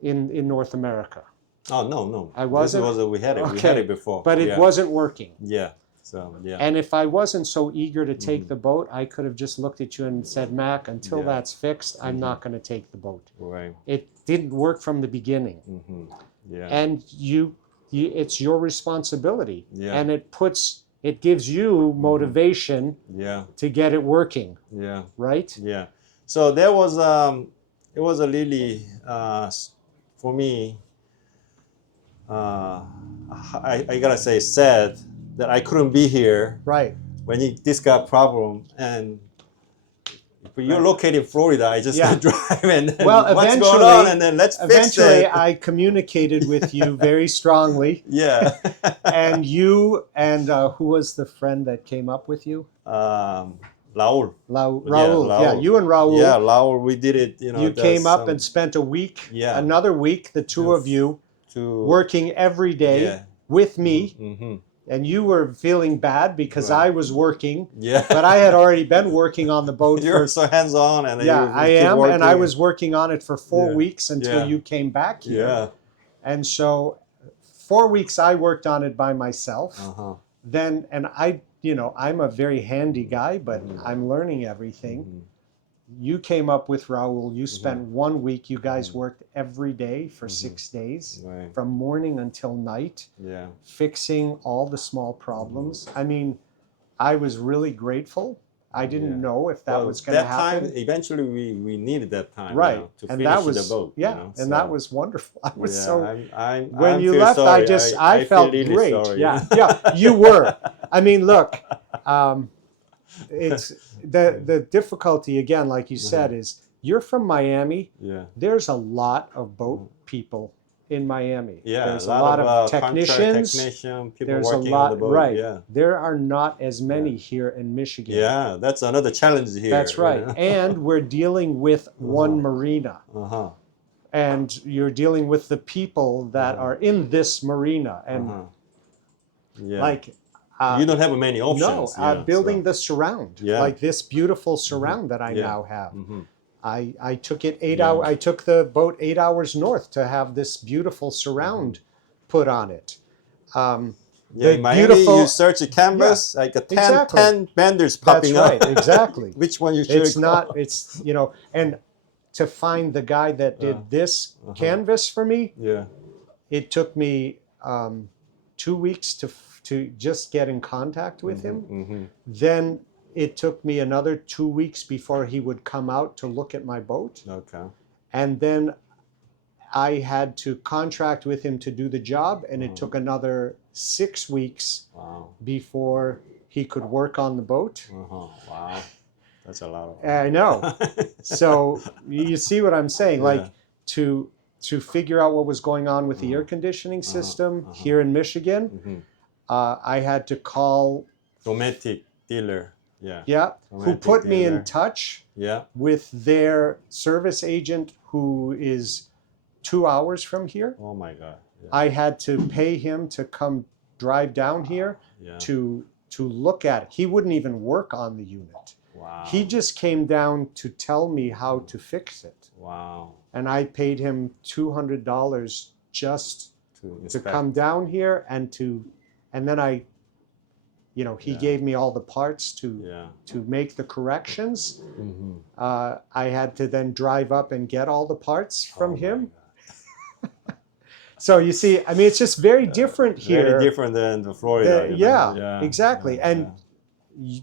in North America. Oh no! I wasn't. We had it. Okay. We had it before, but it wasn't working. Yeah. So yeah. And if I wasn't so eager to take the boat, I could have just looked at you and said, Mac, until that's fixed, I'm not going to take the boat. Right. It didn't work from the beginning. Yeah. And it's your responsibility. Yeah. And it gives you motivation to get it working. Yeah. Right? Yeah. So there was it was a really for me I gotta say sad that I couldn't be here Right. when this got problem. And if you're located in Florida, I just drive and then what's going on, and then let's fix it. Eventually, I communicated with you very strongly. Yeah. And you and who was the friend that came up with you? Raul. Raul. Yeah, you and Raul. Yeah, Raul. We did it. You came up and spent a week. Yeah. Another week, the two of you working every day with me. And you were feeling bad because I was working. Yeah. But I had already been working on the boat. You're so hands-on. And I am. And I was working on it for 4 weeks until you came back here. Yeah. And so 4 weeks I worked on it by myself. Then, and I'm a very handy guy, but I'm learning everything. You came up with Raul. You spent 1 week. You guys worked every day for 6 days, from morning until night, fixing all the small problems. I mean, I was really grateful. I didn't know if that was going to happen. That time, eventually, we needed that time, right? To and finish that was, the boat. And that was wonderful. I was when you left, sorry. I felt feel really great. sorry. Yeah, you were. I mean, look, it's the difficulty again, like you said, is you're from Miami. Yeah. There's a lot of boat people in Miami. Yeah, There's a lot of contract technicians. technician, people There's a working on the lot, boat. right? Yeah, There are not as many here in Michigan. yeah, that's another challenge here. That's right. And we're dealing with one marina. Uh-huh. And you're dealing with the people that are in this marina. And Yeah. like, you don't have many options. no, building the surround, like this beautiful surround that I now have. I took it 8 hours. I took the boat 8 hours north to have this beautiful surround put on it. Yeah, in Miami, you search a canvas, like a 10 vendors popping up. That's right, exactly. Which one you should It's not, it's, you know, and to find the guy that did this canvas for me, it took me 2 weeks to just get in contact with him. Then it took me another 2 weeks before he would come out to look at my boat. Okay. And then I had to contract with him to do the job, and it took another 6 weeks before he could work on the boat. Wow, that's a lot of. I know. So you see what I'm saying? Like to figure out what was going on with the air conditioning system here in Michigan, I had to call Domestic dealer. Who put me in touch with their service agent who is 2 hours from here. Oh my God. I had to pay him to come drive down here to look at it. He wouldn't even work on the unit. Wow. He just came down to tell me how to fix it. Wow. And I paid him $200 just to come down here and then I, you know, he gave me all the parts to make the corrections. I had to then drive up and get all the parts from him. So you see, I mean, it's just very different here. Very different than the Florida. Exactly. And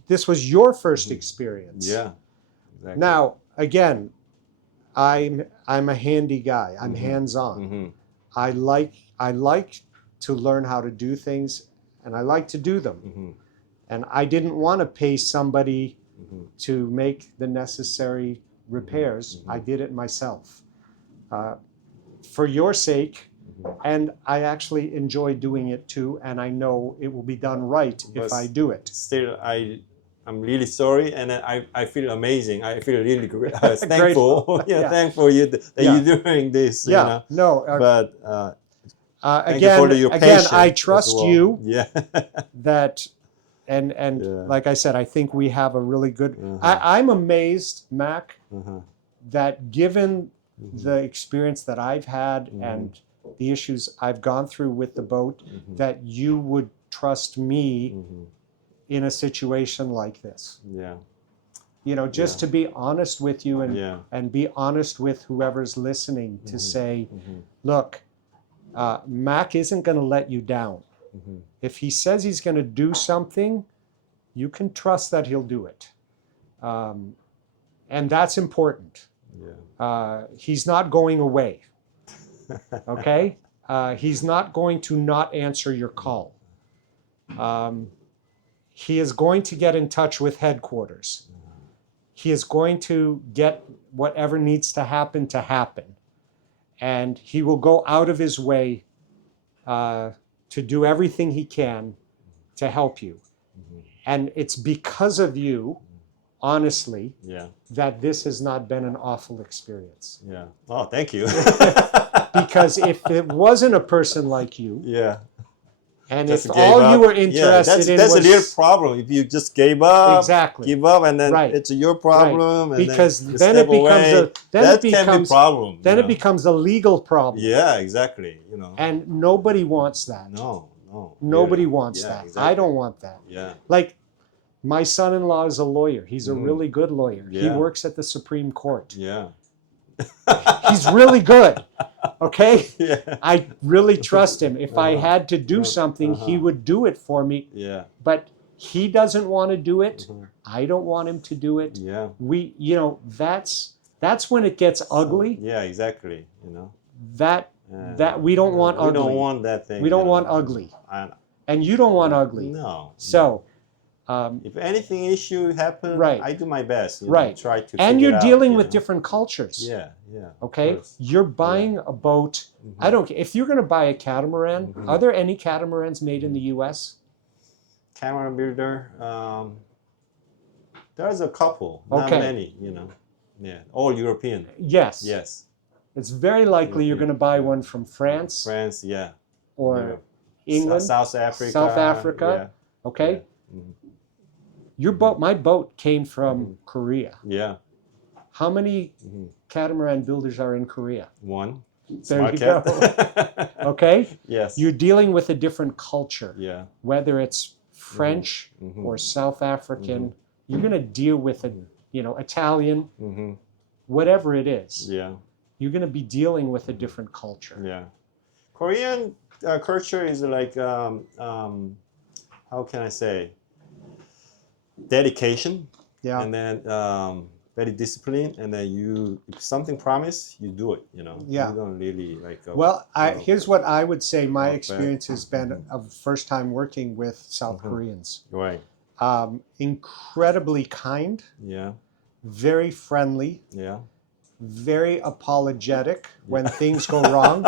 this was your first experience. Yeah. Exactly. Now, again, I'm a handy guy. I'm hands-on. I like to learn how to do things, and I like to do them. And I didn't want to pay somebody to make the necessary repairs. I did it myself. For your sake, and I actually enjoy doing it too, and I know it will be done right if I do it. Still, I'm really sorry, and I feel amazing. I feel really thankful. Thankful that you're doing this. You know? No. But again, I trust you. Yeah. That, and like I said, I think we have a really good. I'm amazed, Mac, that given the experience that I've had and the issues I've gone through with the boat, that you would trust me in a situation like this. Yeah. You know, just to be honest with you and be honest with whoever's listening to say, look, Mac isn't going to let you down. If he says he's going to do something, you can trust that he'll do it. And that's important. He's not going away. Okay? He's not going to not answer your call. He is going to get in touch with headquarters. He is going to get whatever needs to happen. And he will go out of his way to do everything he can to help you. And it's because of you, honestly, that this has not been an awful experience. Yeah. Oh, thank you. Because if it wasn't a person like you, and just if all you were interested in that's was... a real problem. If you just gave up, give up, and then it's your problem, and because then it becomes can be a problem. Then it becomes a legal problem. Yeah, exactly. You know, and nobody wants that. No. Nobody wants that. Exactly. I don't want that. Yeah. Like, my son-in-law is a lawyer. He's a really good lawyer. He works at the Supreme Court. Yeah. He's really good. Okay? Yeah. I really trust him. If I had to do something, he would do it for me. Yeah. But he doesn't want to do it. I don't want him to do it. Yeah. You know, that's when it gets ugly. Yeah, exactly. You know. That we don't want ugly. We don't want that thing. We don't want ugly. And you don't want ugly. No. So If anything issue happen, Right. I do my best. Right. Try to. And figure you're it dealing out, with different cultures. Yeah. Yeah. Okay. Of course. You're buying a boat. I don't care if you're going to buy a catamaran. Are there any catamarans made in the U.S.? Catamaran builder. There's a couple. Not Okay. many. Yeah. All European. Yes. Yes. It's very likely you're going to buy one from France France. Yeah. or England, South Africa. South Africa. Yeah. Okay. Yeah. Mhm. Your boat, my boat came from Korea. Yeah. How many catamaran builders are in Korea? One. There Smart you Cat. go. Okay? Yes. You're dealing with a different culture. Yeah. Whether it's French or South African, you're going to deal with Italian, whatever it is. Yeah. You're going to be dealing with a different culture. Yeah. Korean culture is like how can I say, dedication. Yeah. And then very disciplined, and then if something promise, you do it. Yeah. You don't really like. Well, here's what I would say. My back. experience has been of first time working with South Koreans. Right. Incredibly kind, Yeah. very friendly, Yeah. very apologetic when things go wrong,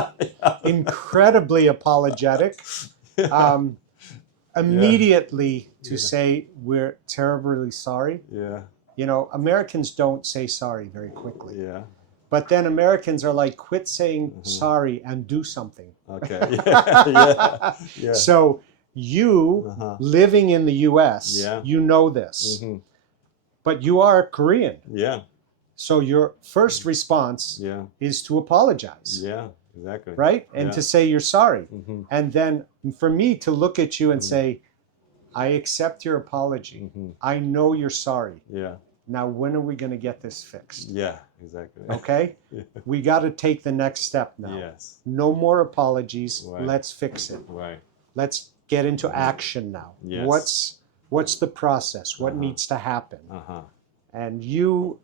incredibly apologetic, immediately to say, we're terribly sorry. Yeah. Americans don't say sorry very quickly. Yeah. But then Americans are like, quit saying sorry and do something. Okay. Yeah. Yeah. So you living in the US, you know this, but you are Korean. Yeah. So your first response is to apologize. Yeah. Exactly. Right? And to say you're sorry. And then for me to look at you and say, I accept your apology. I know you're sorry. Yeah. Now, when are we going to get this fixed? Yeah. Exactly. Okay? We got to take the next step now. Yes. No more apologies. Right. Let's fix it. Right. Let's get into action now. Yes. What's the process? What needs to happen? Uh-huh. And you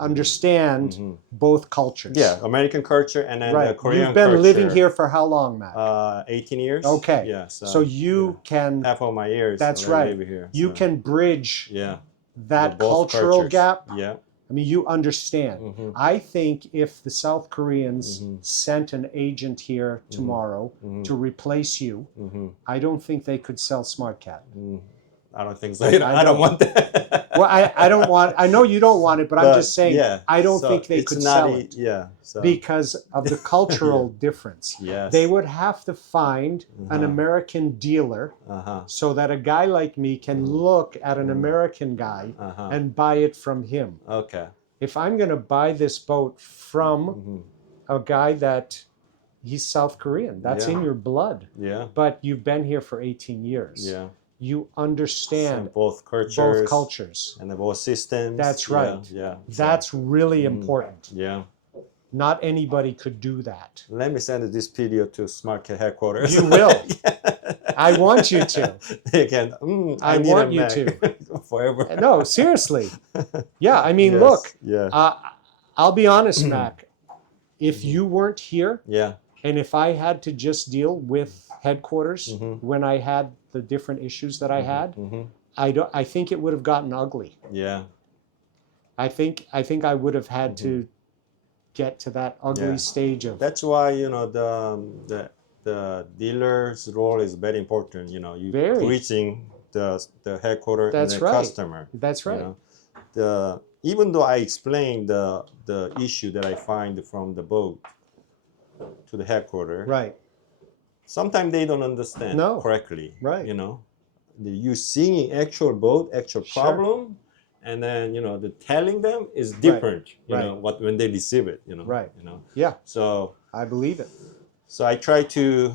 understand both cultures. Yeah, American culture and then the Korean You've been culture. living here for how long, Matt? 18 years. Okay. Yeah. So you can. Half of my years. That's I right. live here, You so. can bridge that both cultural cultures. gap. Yeah. I mean, you understand. I think if the South Koreans sent an agent here tomorrow to replace you, I don't think they could sell Smart Cat. I don't think so. I don't want that. Well, I don't want. I know you don't want it, but I'm just saying. I don't think they could sell it. Yeah. So. Because of the cultural difference. Yes. They would have to find an American dealer so that a guy like me can look at an American guy and buy it from him. Okay. If I'm going to buy this boat from a guy that he's South Korean, that's in your blood. Yeah. But you've been here for 18 years. Yeah. You understand both cultures. Cultures. And both systems. That's right. Yeah. That's really important. Yeah. Not anybody could do that. Let me send this video to Smart Cat headquarters. You will. I want you to. They can. I want you to. Forever. No, seriously. Yeah, I mean, Yes, look. Yeah. I'll be honest, Mac. If you weren't here, Yeah. and if I had to just deal with headquarters when I had the different issues that I had, I think it would have gotten ugly. Yeah. I think I would have had to get to that ugly stage of. That's why the dealer's role is very important. You reaching the headquarters and the customer. That's right. Even though I explained the issue that I find from the boat to the headquarters, Right. sometimes they don't understand correctly. Right. You seeing actual boat, actual problem, and then the telling them is different. When they receive it. Right. Yeah. So I believe it. So I try to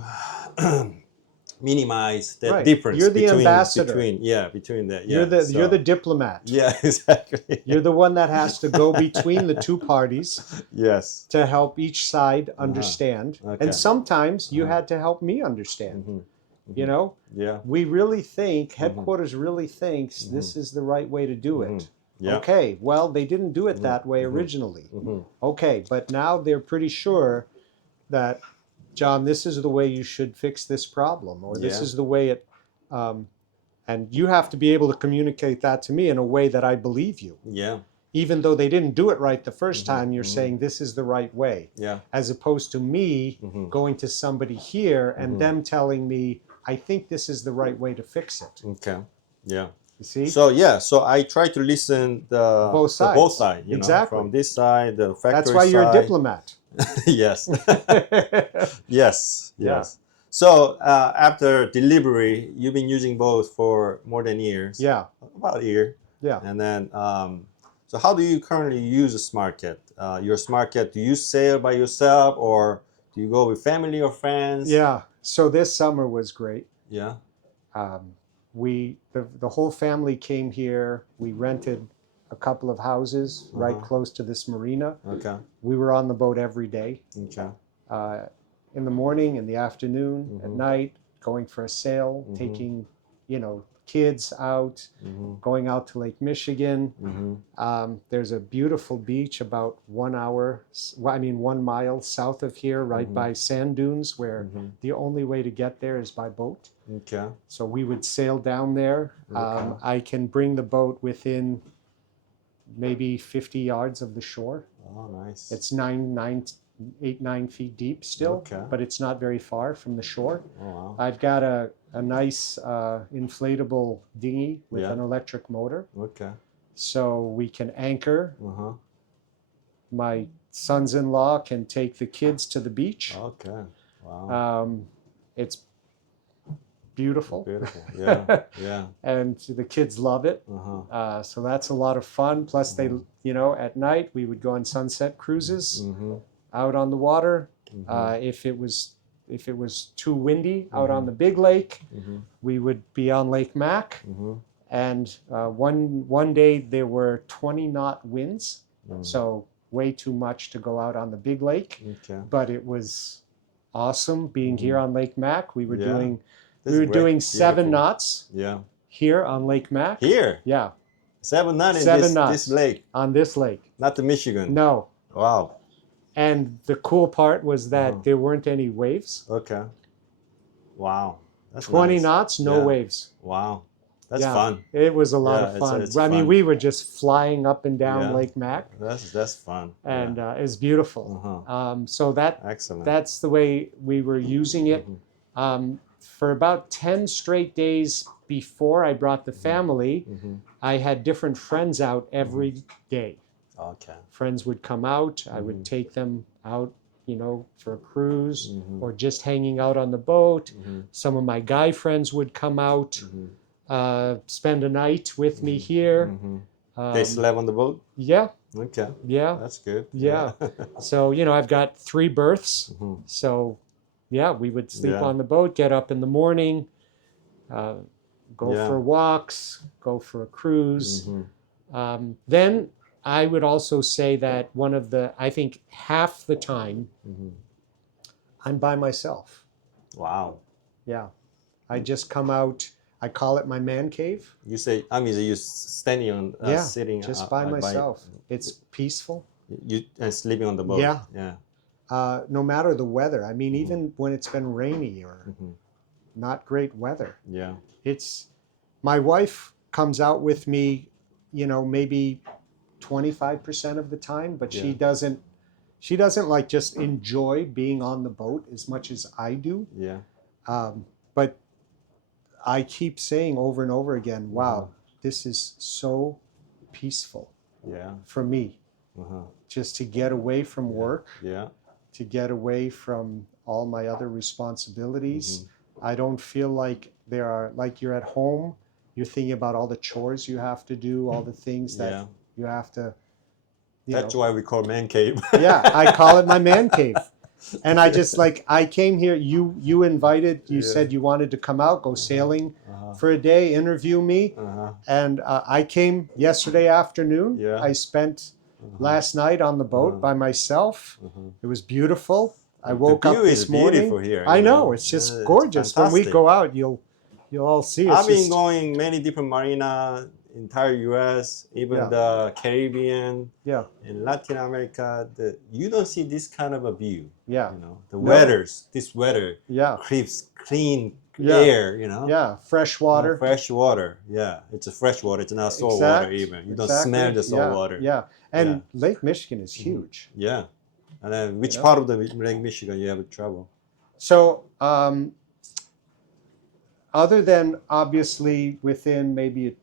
minimize that difference. You're the ambassador. Between that. Yeah. You're the diplomat. Yeah, exactly. You're the one that has to go between the two parties. Yes. To help each side understand. Okay. And sometimes you had to help me understand. Yeah. We really think, headquarters really thinks this is the right way to do it. Yeah. Okay, well, they didn't do it that way originally. Okay, but now they're pretty sure that, John, this is the way you should fix this problem, or this is the way it, And you have to be able to communicate that to me in a way that I believe you. Yeah. Even though they didn't do it right the first Mhm, time, you're mhm. saying this is the right way. Yeah. As opposed to me Mhm. going to somebody here and Mhm. them telling me, I think this is the right way to fix it. Okay. Yeah. You see? So yeah, so I try to listen Both the both sides. sides, you know, Exactly. from this side, the That's factory why you're a side. diplomat. Yes. Yes. Yeah. Yes. So after delivery, you've been using both for more than years. Yeah. About a year. Yeah. And then, so how do you currently use a Smart Cat? Your Smart Cat, do you sail by yourself or do you go with family or friends? Yeah. So this summer was great. Yeah. The whole family came here. We rented a couple of houses right close to this marina. Okay. We were on the boat every day. Okay. In the morning, in the afternoon, at night, going for a sail, taking, kids out, going out to Lake Michigan. There's a beautiful beach about 1 mile south of here, right by sand dunes, where the only way to get there is by boat. Okay. So we would sail down there. Okay. I can bring the boat within maybe 50 yards of the shore. Oh, nice. It's 9 feet deep still, Okay. but it's not very far from the shore. Oh, wow. I've got a nice inflatable dinghy with Yeah. an electric motor, Okay. so we can anchor. Uh-huh. My sons-in-law can take the kids to the beach. Okay. Wow. It's beautiful. Beautiful. Yeah. Yeah. And the kids love it. Uh-huh. So that's a lot of fun. Plus, they, at night we would go on sunset cruises out on the water. If it was too windy out on the big lake, we would be on Lake Mac. And one day there were 20-knot winds, so way too much to go out on the big lake. Okay. But it was awesome being here on Lake Mac. We were Yeah. doing This we is were great. doing 7 Beautiful. knots Yeah. here on Lake Mac. Here? Yeah, 7 knots in 7 knots. this lake, on this lake. not the Michigan. No. Wow. And the cool part was that there weren't any waves. Okay. Wow. That's 20 nice. knots, no Yeah. waves. Wow. That's Yeah. fun. It was a lot Yeah, of fun. it's I mean, fun. we were just flying up and down Yeah. Lake Mac, That's fun. and Yeah. it was beautiful. So Excellent. that's the way we were using it. For about 10 straight days before I brought the family, I had different friends out every day. Okay. Friends would come out. I would take them out, for a cruise or just hanging out on the boat. Some of my guy friends would come out, spend a night with me here. They slept on the boat? Yeah, Okay. yeah, That's good. yeah. So, I've got 3 berths. So, yeah, we would sleep Yeah. on the boat, get up in the morning, go Yeah. for walks, go for a cruise. Then I would also say that I think half the time, I'm by myself. Wow. Yeah. I just come out, I call it my man cave. You say, you're standing on, sitting. Just by myself. It's peaceful. And sleeping on the boat. Yeah. Yeah. No matter the weather. I mean, even when it's been rainy or not great weather. Yeah. My wife comes out with me, maybe 25% of the time, but she doesn't like just enjoy being on the boat as much as I do. Yeah. But I keep saying over and over again, wow, this is so peaceful for me. Just to get away from work, to get away from all my other responsibilities. I don't feel like you're at home, you're thinking about all the chores you have to do, all the things that you have to, That's why we call man cave. Yeah, I call it my man cave. And I came here, you invited, you said you wanted to come out, go sailing for a day, interview me. And I came yesterday afternoon. Yeah. I spent last night on the boat by myself. It was beautiful. I woke up this morning. Beautiful here. I know, it's just gorgeous. When we go out, you'll all see it. I've been going many different marina, entire U.S., even the Caribbean, in Latin America. You don't see this kind of a view. Yeah. This weather, Yeah. crisp, clean, air, you know. Yeah, fresh water. Fresh water. Yeah, it's a fresh water. It's not salt water even. You don't Exactly. smell the salt water. Yeah, and Lake Michigan is huge. Yeah. And then which part of the Lake Michigan you have trouble? So, other than obviously within maybe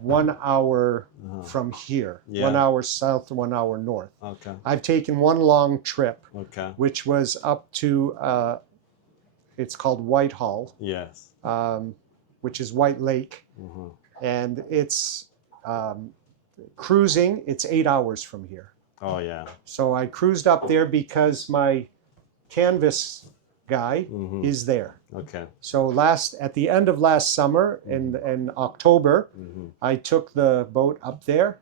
1 hour from here, 1 hour south, 1 hour north. Okay. I've taken one long trip, Okay. which was up to, it's called Whitehall, Yes. which is White Lake, and it's cruising. It's 8 hours from here. Oh yeah. So I cruised up there because my canvas guy is there. Okay. So at the end of last summer in October, I took the boat up there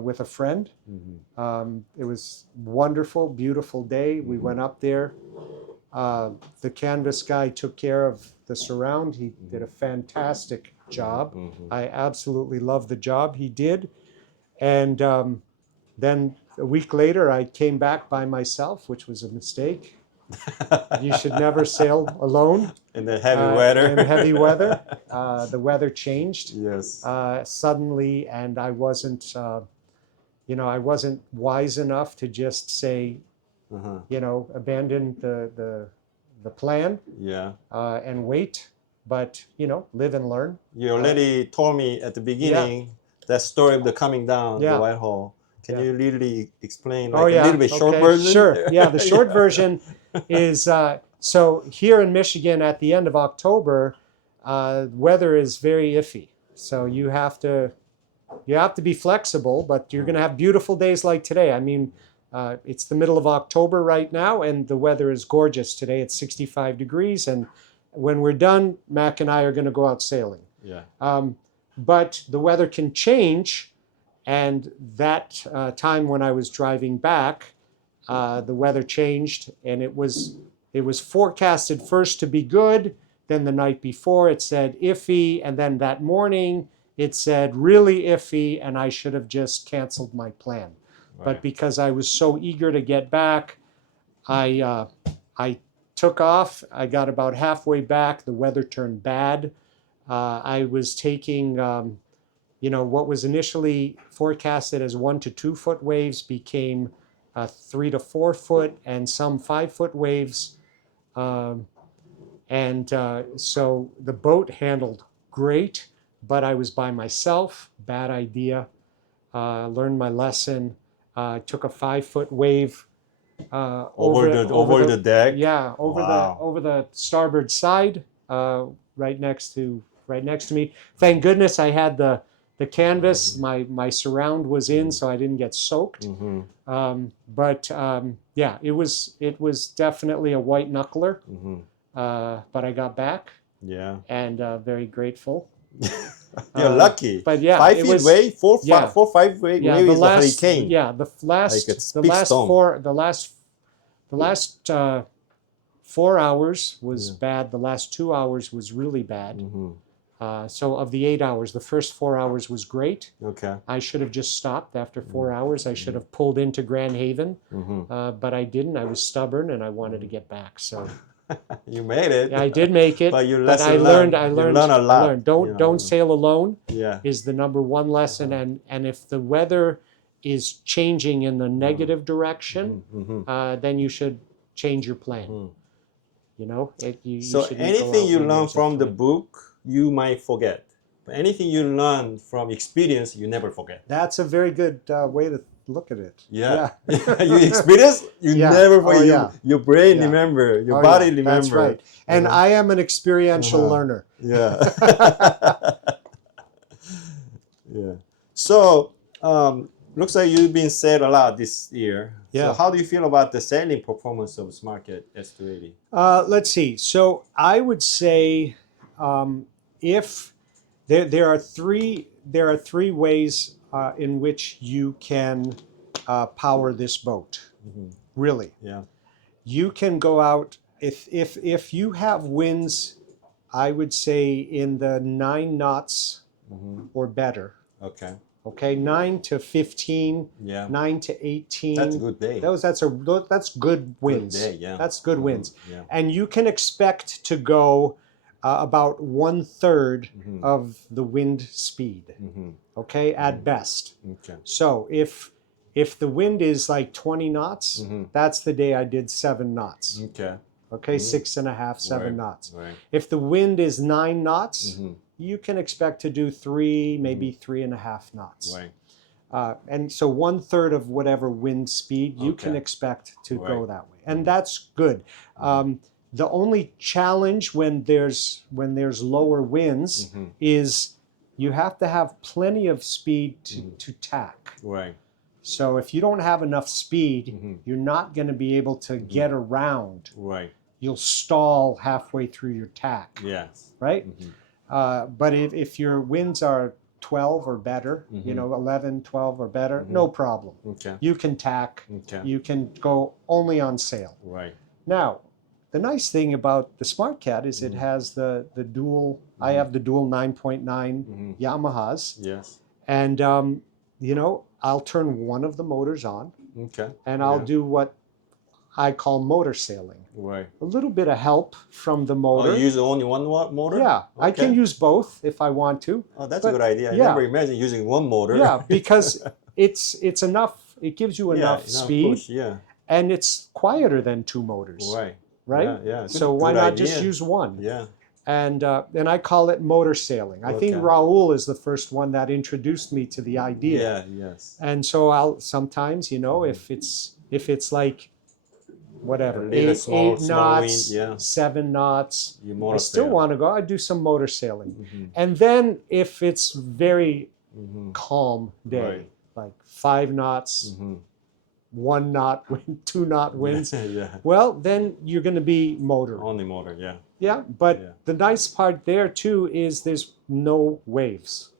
with a friend. It was wonderful, beautiful day. We went up there. The canvas guy took care of the surround. He did a fantastic job. I absolutely love the job he did. And then a week later, I came back by myself, which was a mistake. You should never sail alone. In the heavy weather. In heavy weather. The weather changed suddenly, and I wasn't, I wasn't wise enough to just say, abandon the plan and wait, but, live and learn. You already told me at the beginning that story of the coming down the Whitehall. Can you literally explain a little bit short version? Sure. Yeah, the short version is so here in Michigan at the end of October, weather is very iffy. So you have to be flexible, but you're going to have beautiful days like today. I mean, it's the middle of October right now, and the weather is gorgeous today. It's 65 degrees, and when we're done, Mac and I are going to go out sailing. Yeah. But the weather can change. And that time when I was driving back, the weather changed, and it was forecasted first to be good. Then the night before it said iffy, and then that morning it said really iffy, and I should have just canceled my plan. Right. But because I was so eager to get back, I took off. I got about halfway back. The weather turned bad. I was taking what was initially forecasted as 1 to 2 foot waves became 3 to 4 foot and some 5 foot waves. So the boat handled great, but I was by myself. Bad idea. Learned my lesson. Took a 5 foot wave over the deck. Yeah, over the starboard side, right next to me. Thank goodness I had the canvas. My surround was in, so I didn't get soaked. But it was definitely a white knuckler. But I got back. Yeah. And very grateful. You're lucky. But yeah, 5 feet wave, 5 wave is a hurricane. Yeah, the last 4 hours was bad. The last 2 hours was really bad. So of the 8 hours, the first 4 hours was great. Okay. I should have just stopped after 4 hours. I should have pulled into Grand Haven, but I didn't. I was stubborn and I wanted to get back. So you made it. Yeah, I did make it. But I learned a lot. Don't sail alone. Yeah. Is the number one lesson. And if the weather is changing in the negative direction, then you should change your plan. So anything you learn from the book, you might forget. But anything you learn from experience, you never forget. That's a very good way to look at it. Yeah. You experience, you never forget. Your brain remember, your body remember. That's right. And I am an experiential learner. Yeah. Yeah. So, looks like you've been sailed a lot this year. Yeah. So how do you feel about the sailing performance of Smart Cat S280? Let's see. So I would say if there are three ways in which you can power this boat. Really. Yeah. You can go out if you have winds, I would say in the 9 knots or better. Okay. Okay, 9 to 15, Yeah. 9 to 18. That's a good day. That's good winds. Good day, yeah. That's good winds. Yeah. And you can expect to go about 1/3 of the wind speed. Okay, at best. Okay. So if the wind is like 20 knots, that's the day I did 7 knots. Okay. Okay, 6.5, 7 knots. Right. If the wind is 9 knots, you can expect to do 3, maybe 3.5 knots. Right. And so 1/3 of whatever wind speed you can expect to go that way, and that's good. The only challenge when there's lower winds is you have to have plenty of speed to tack. Right. So if you don't have enough speed, you're not going to be able to get around. Right. You'll stall halfway through your tack. Yes. Right? But if your winds are 12 or better, 11, 12 or better, no problem. Okay. You can tack. Okay. You can go only on sail. Right. Now, the nice thing about the Smart Cat is it has the dual, I have the dual 9.9 Yamahas. Yes. And, I'll turn one of the motors on. Okay. And I'll do what I call motor sailing. Right. A little bit of help from the motor. Oh, you use only one motor? Yeah, Okay. I can use both if I want to. Oh, that's a good idea. I yeah. never imagined using one motor. Yeah, because it's enough. It gives you enough speed, push, yeah. and it's quieter than 2 motors. Right. Right. Yeah. So why not just use one? Yeah. And I call it motor sailing. I think Raul is the first one that introduced me to the idea. Yeah. Yes. And so I'll sometimes, if it's like whatever, 8 knots, 7 knots, I still want to go. I do some motor sailing. And then if it's very calm day, like 5 knots, 1 knot, 2 knot winds, well, then you're going to be motor. Only motor, yeah. Yeah, but the nice part there too is there's no waves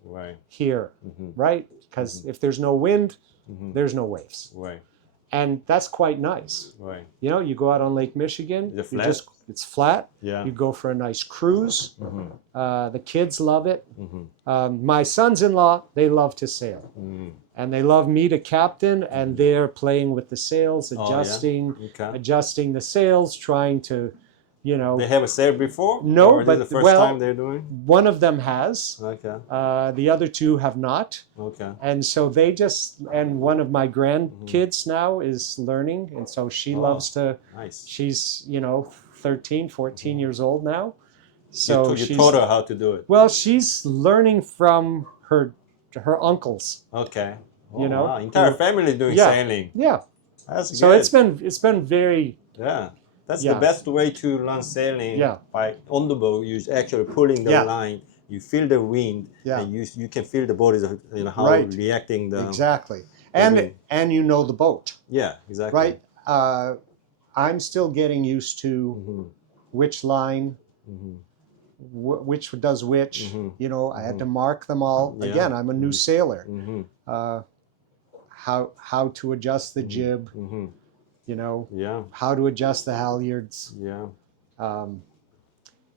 here, right? Because if there's no wind, there's no waves. Right. And that's quite nice. Right. You go out on Lake Michigan, it's flat. Yeah. You go for a nice cruise. The kids love it. My sons-in-law, they love to sail. And they love me to captain, and they're playing with the sails, adjusting the sails, trying to, They haven't sailed before? No, or but is it the first time they're doing? One of them has. Okay. The other 2 have not. Okay. And so and one of my grandkids now is learning, and so she loves to. Nice. She's 13, 14 years old now. So you taught her how to do it. Well, she's learning from her uncles. Okay. Wow. Entire family doing sailing. Yeah. That's good. So it's been very. Yeah. That's the best way to learn sailing. Yeah. By on the boat, you're actually pulling the line. You feel the wind. Yeah. And you can feel the boat is how reacting the exactly. wind. And the boat. Yeah. Exactly. Right. I'm still getting used to which line. Which does which, I had to mark them all. Again, I'm a new sailor. How to adjust the jib, how to adjust the halyards. Yeah.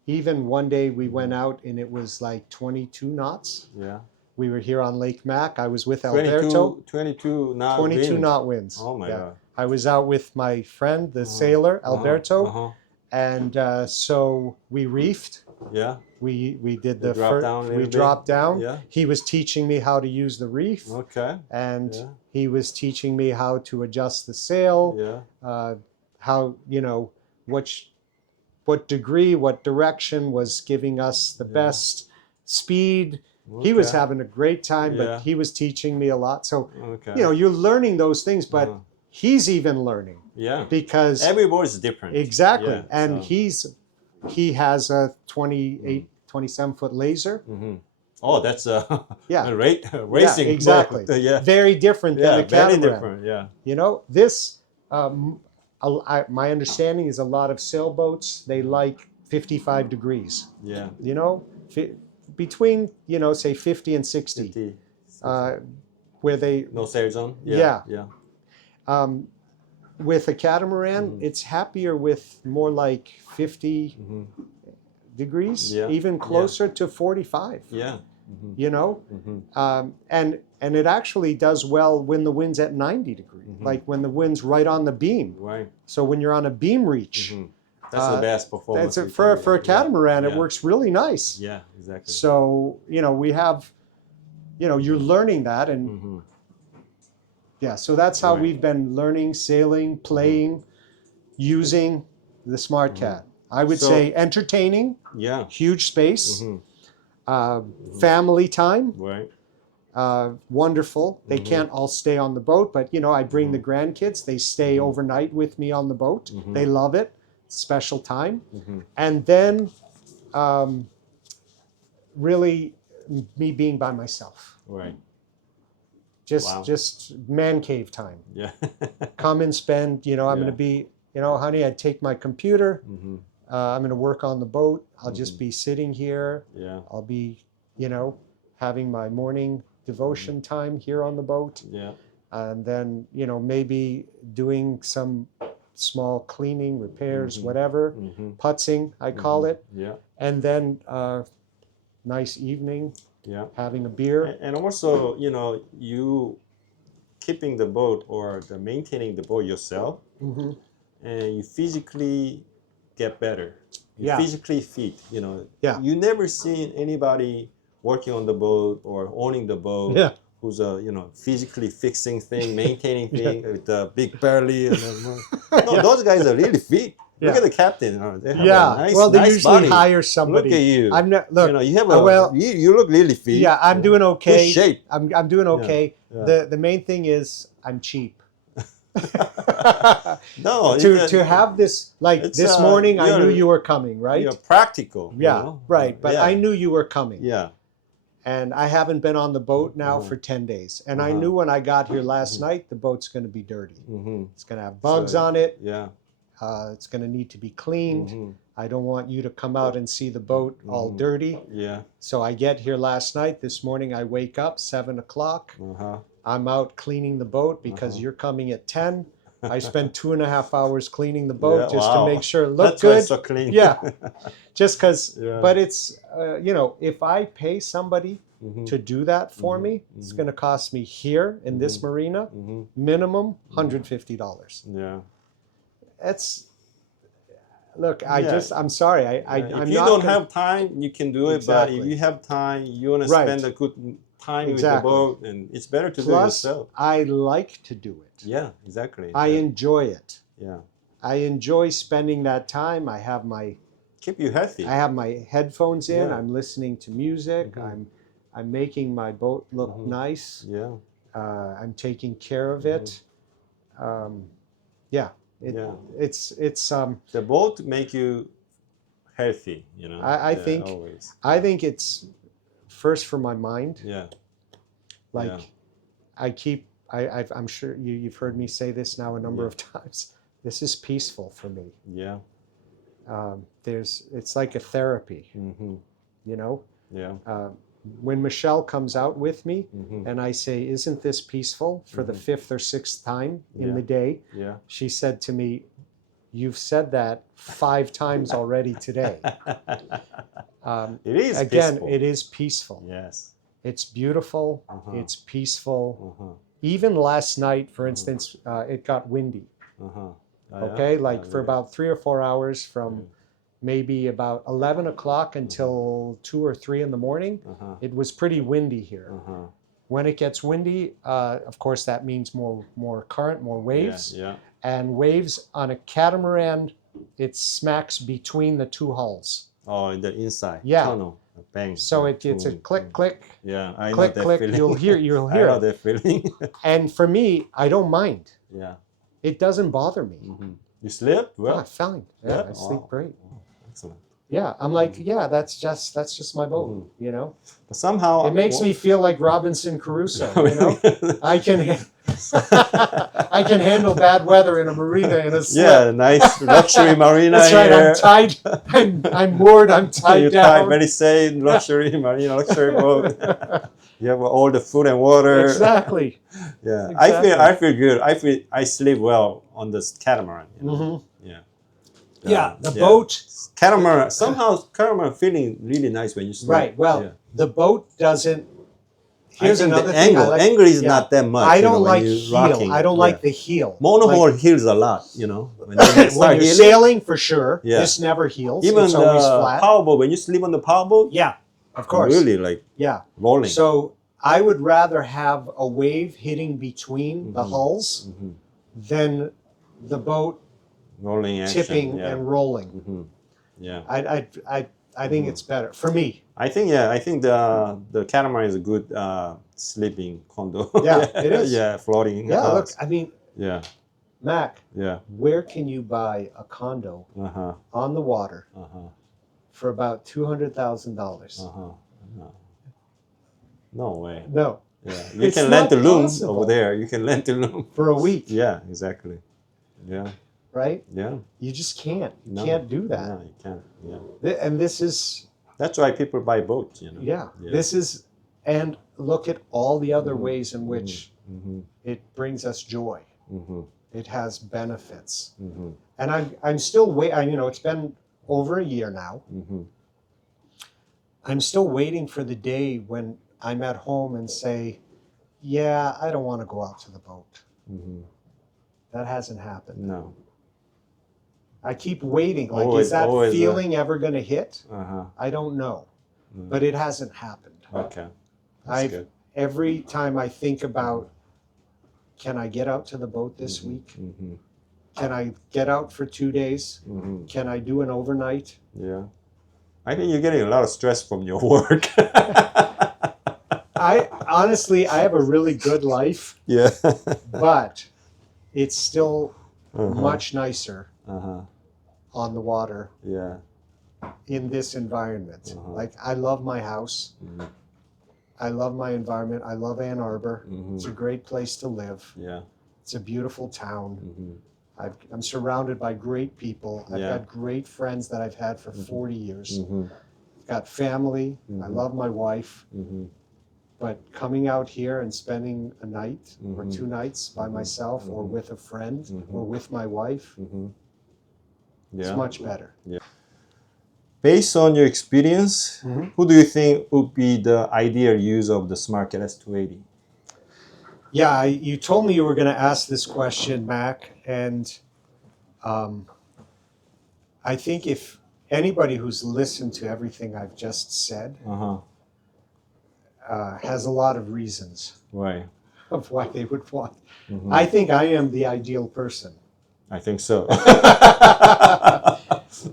Even one day we went out and it was like 22 knots. Yeah. We were here on Lake Mac. I was with Alberto. 22 knot 22 wind. knot winds. Oh my God. I was out with my friend, the sailor, Alberto. And so we reefed. Yeah. We did the we dropped down. Yeah. He was teaching me how to use the reef. Okay. And he was teaching me how to adjust the sail. Yeah. How what degree, what direction was giving us the best speed. He was having a great time, but he was teaching me a lot. So you're learning those things, but he's even learning. Yeah. Because every boat is different. Exactly. Yeah, and he has a 27-foot laser. Oh, that's a racing exactly. boat. Yeah. Very different than a catamaran. Very different, yeah. This, my understanding is a lot of sailboats, they like 55 degrees. Yeah. Between, say 50 and 60. 50. Where they... No sail zone? Yeah. Yeah. With a catamaran, it's happier with more like 50 degrees, even closer to 45. Yeah. you know, and it actually does well when the wind's at 90 degrees, like when the wind's right on the beam. Right. So when you're on a beam reach, that's the best performance. For a catamaran, it works really nice. Yeah, exactly. So, you know, we have, you know, you're learning that, and yeah, so that's how we've been learning, sailing, playing, using the Smart Cat. I would say entertaining, huge space, family time, wonderful. They can't all stay on the boat, but, you know, I bring the grandkids. They stay overnight with me on the boat. They love it. Special time. And then really me being by myself. Right. Just man cave time. Yeah. Come and spend, you know, I'm going to be, you know, honey, I'd take my computer. I'm going to work on the boat. I'll just be sitting here. Yeah. I'll be, you know, having my morning devotion time here on the boat. Yeah. And then, you know, maybe doing some small cleaning, repairs, whatever, putzing, I call it. Yeah. And then nice evening, having a And, beer. and also, you know, you keeping the boat or the maintaining the boat yourself, and you physically get better. You physically fit, you know. You never seen anybody working on the boat or owning the boat who's you know, physically fixing thing, maintaining thing with a big belly. And no, those guys are really fit. Look at the captain. They have a nice, well, they nice usually body. hire somebody. Look at you. I'm not, look, you know, you have a you look really fit. Yeah, I'm doing okay. Good shape. I'm doing okay. The main thing is I'm cheap. No, to have this, like this morning, I knew you were coming, right? You're practical. Yeah, you know? right. But I knew you were coming. Yeah. And I haven't been on the boat now for 10 days. And I knew when I got here last night, the boat's going to be dirty. It's going to have bugs on it. Yeah. It's going to need to be cleaned. I don't want you to come out and see the boat all dirty. Yeah. So I get here last night. This morning I wake up 7 o'clock. I'm out cleaning the boat because you're coming at 10. I spent 2.5 hours cleaning the boat just to make sure it looked good. That's why it's so clean. Yeah, just because. But it's you know, if I pay somebody to do that for me, it's going to cost me here in this marina minimum $150. Yeah. It's look. I'm sorry. I'm if you not don't gonna, have time, you can do it. Exactly. But if you have time, you want to spend a good time with the boat, and it's better to do it yourself. I like to do it. Yeah, exactly. I enjoy it. Yeah. I enjoy spending that time. I have my keep you healthy. I have my headphones in. I'm listening to music. I'm making my boat look nice. Yeah. I'm taking care of it. It's the boat make you healthy, you know. I think always. I think it's first for my mind. Yeah. Like I'm sure you've heard me say this now a number of times. This is peaceful for me. Yeah. It's like a therapy. You know. Yeah. When Michelle comes out with me and I say, "Isn't this peaceful?" for the 5th or 6th time in the day, she said to me, "You've said that 5 times already today." It is again, peaceful. it is peaceful. Yes. It's beautiful. It's peaceful. Even last night, for instance, it got windy. Okay, like for about 3 or 4 hours from maybe about 11 o'clock until 2 or 3 in the morning, it was pretty windy here. When it gets windy, of course, that means more current, more waves. Yeah. And waves on a catamaran, it smacks between the 2 hulls. Oh, in the inside. Yeah. Tunnel. Bang. So it's a click, click. Yeah, I click, know that click. feeling. You'll hear I know that feeling. And for me, I don't mind. Yeah. It doesn't bother me. You slept well? Fine. Yeah, I sleep great. Excellent. Yeah, I'm like, that's just my boat, you know. But somehow it makes me feel like Robinson Crusoe. You know, I can handle bad weather in a marina in a slip. Yeah, nice luxury marina. That's right. Here. I'm tied. I'm moored. I'm tied You're down. Very safe, luxury marina, luxury boat. You have all the food and water. Exactly. Yeah, exactly. I feel good. I sleep well on this catamaran. You know? Yeah. Yeah, the boat. Catamaran. Somehow catamaran feeling really nice when you sleep. Right. Well, Yeah. the boat doesn't. Here's I think another the thing. angle. I like, Angle is yeah. not that much. I you know, don't when like you're heel. rocking. I don't like the heel. Monohull Like, heals a lot. You know, when when you're sailing, for sure. Yeah. This never heals. Even it's always the flat. powerboat, when you sleep on the powerboat, Yeah, of course. really like Yeah. rolling. So I would rather have a wave hitting between the hulls than the boat rolling action. tipping Yeah. and rolling. Yeah. I think it's better for me. I think the catamaran is a good sleeping condo. Yeah, it is. Yeah, floating. Yeah, look, house. I mean, Yeah. Mac, Yeah. where can you buy a condo on the water for about $200,000? No way. No. Yeah. You It's can rent a not room possible. over there. You can rent a room. For a week. Yeah, exactly. Yeah. Right? Yeah. You just can't. You No. can't do that. No, you can't. Yeah. And this is, That's why people buy boats, you know. yeah, this is, and look at all the other ways in which it brings us joy. It has benefits. And I'm still waiting, you know, it's been over a year now. I'm still waiting for the day when I'm at home and say, yeah, I don't want to go out to the boat. That hasn't happened. No. I keep waiting. Like, Always- is that always, feeling ever going to hit? Uh-huh. I don't know. But it hasn't happened. Okay. That's good. Every time I think about, can I get out to the boat this week? Can I get out for 2 days? Can I do an overnight? Yeah. I think you're getting a lot of stress from your work. I honestly have a really good life, Yeah. but it's still much nicer on the water Yeah. in this environment. Like, I love my house. I love my environment. I love Ann Arbor. It's a great place to live. Yeah. It's a beautiful town. I'm surrounded by great people. I've got great friends that I've had for 40 years. I've got family. I love my wife. But coming out here and spending a night or 2 nights by myself or with a friend or with my wife, it's much better. Yeah. Based on your experience, who do you think would be the ideal user of the Smart Cat S280? Yeah, you told me you were going to ask this question, Mac, and I think if anybody who's listened to everything I've just said has a lot of reasons Right. of why they would want. I think I am the ideal person. I think so.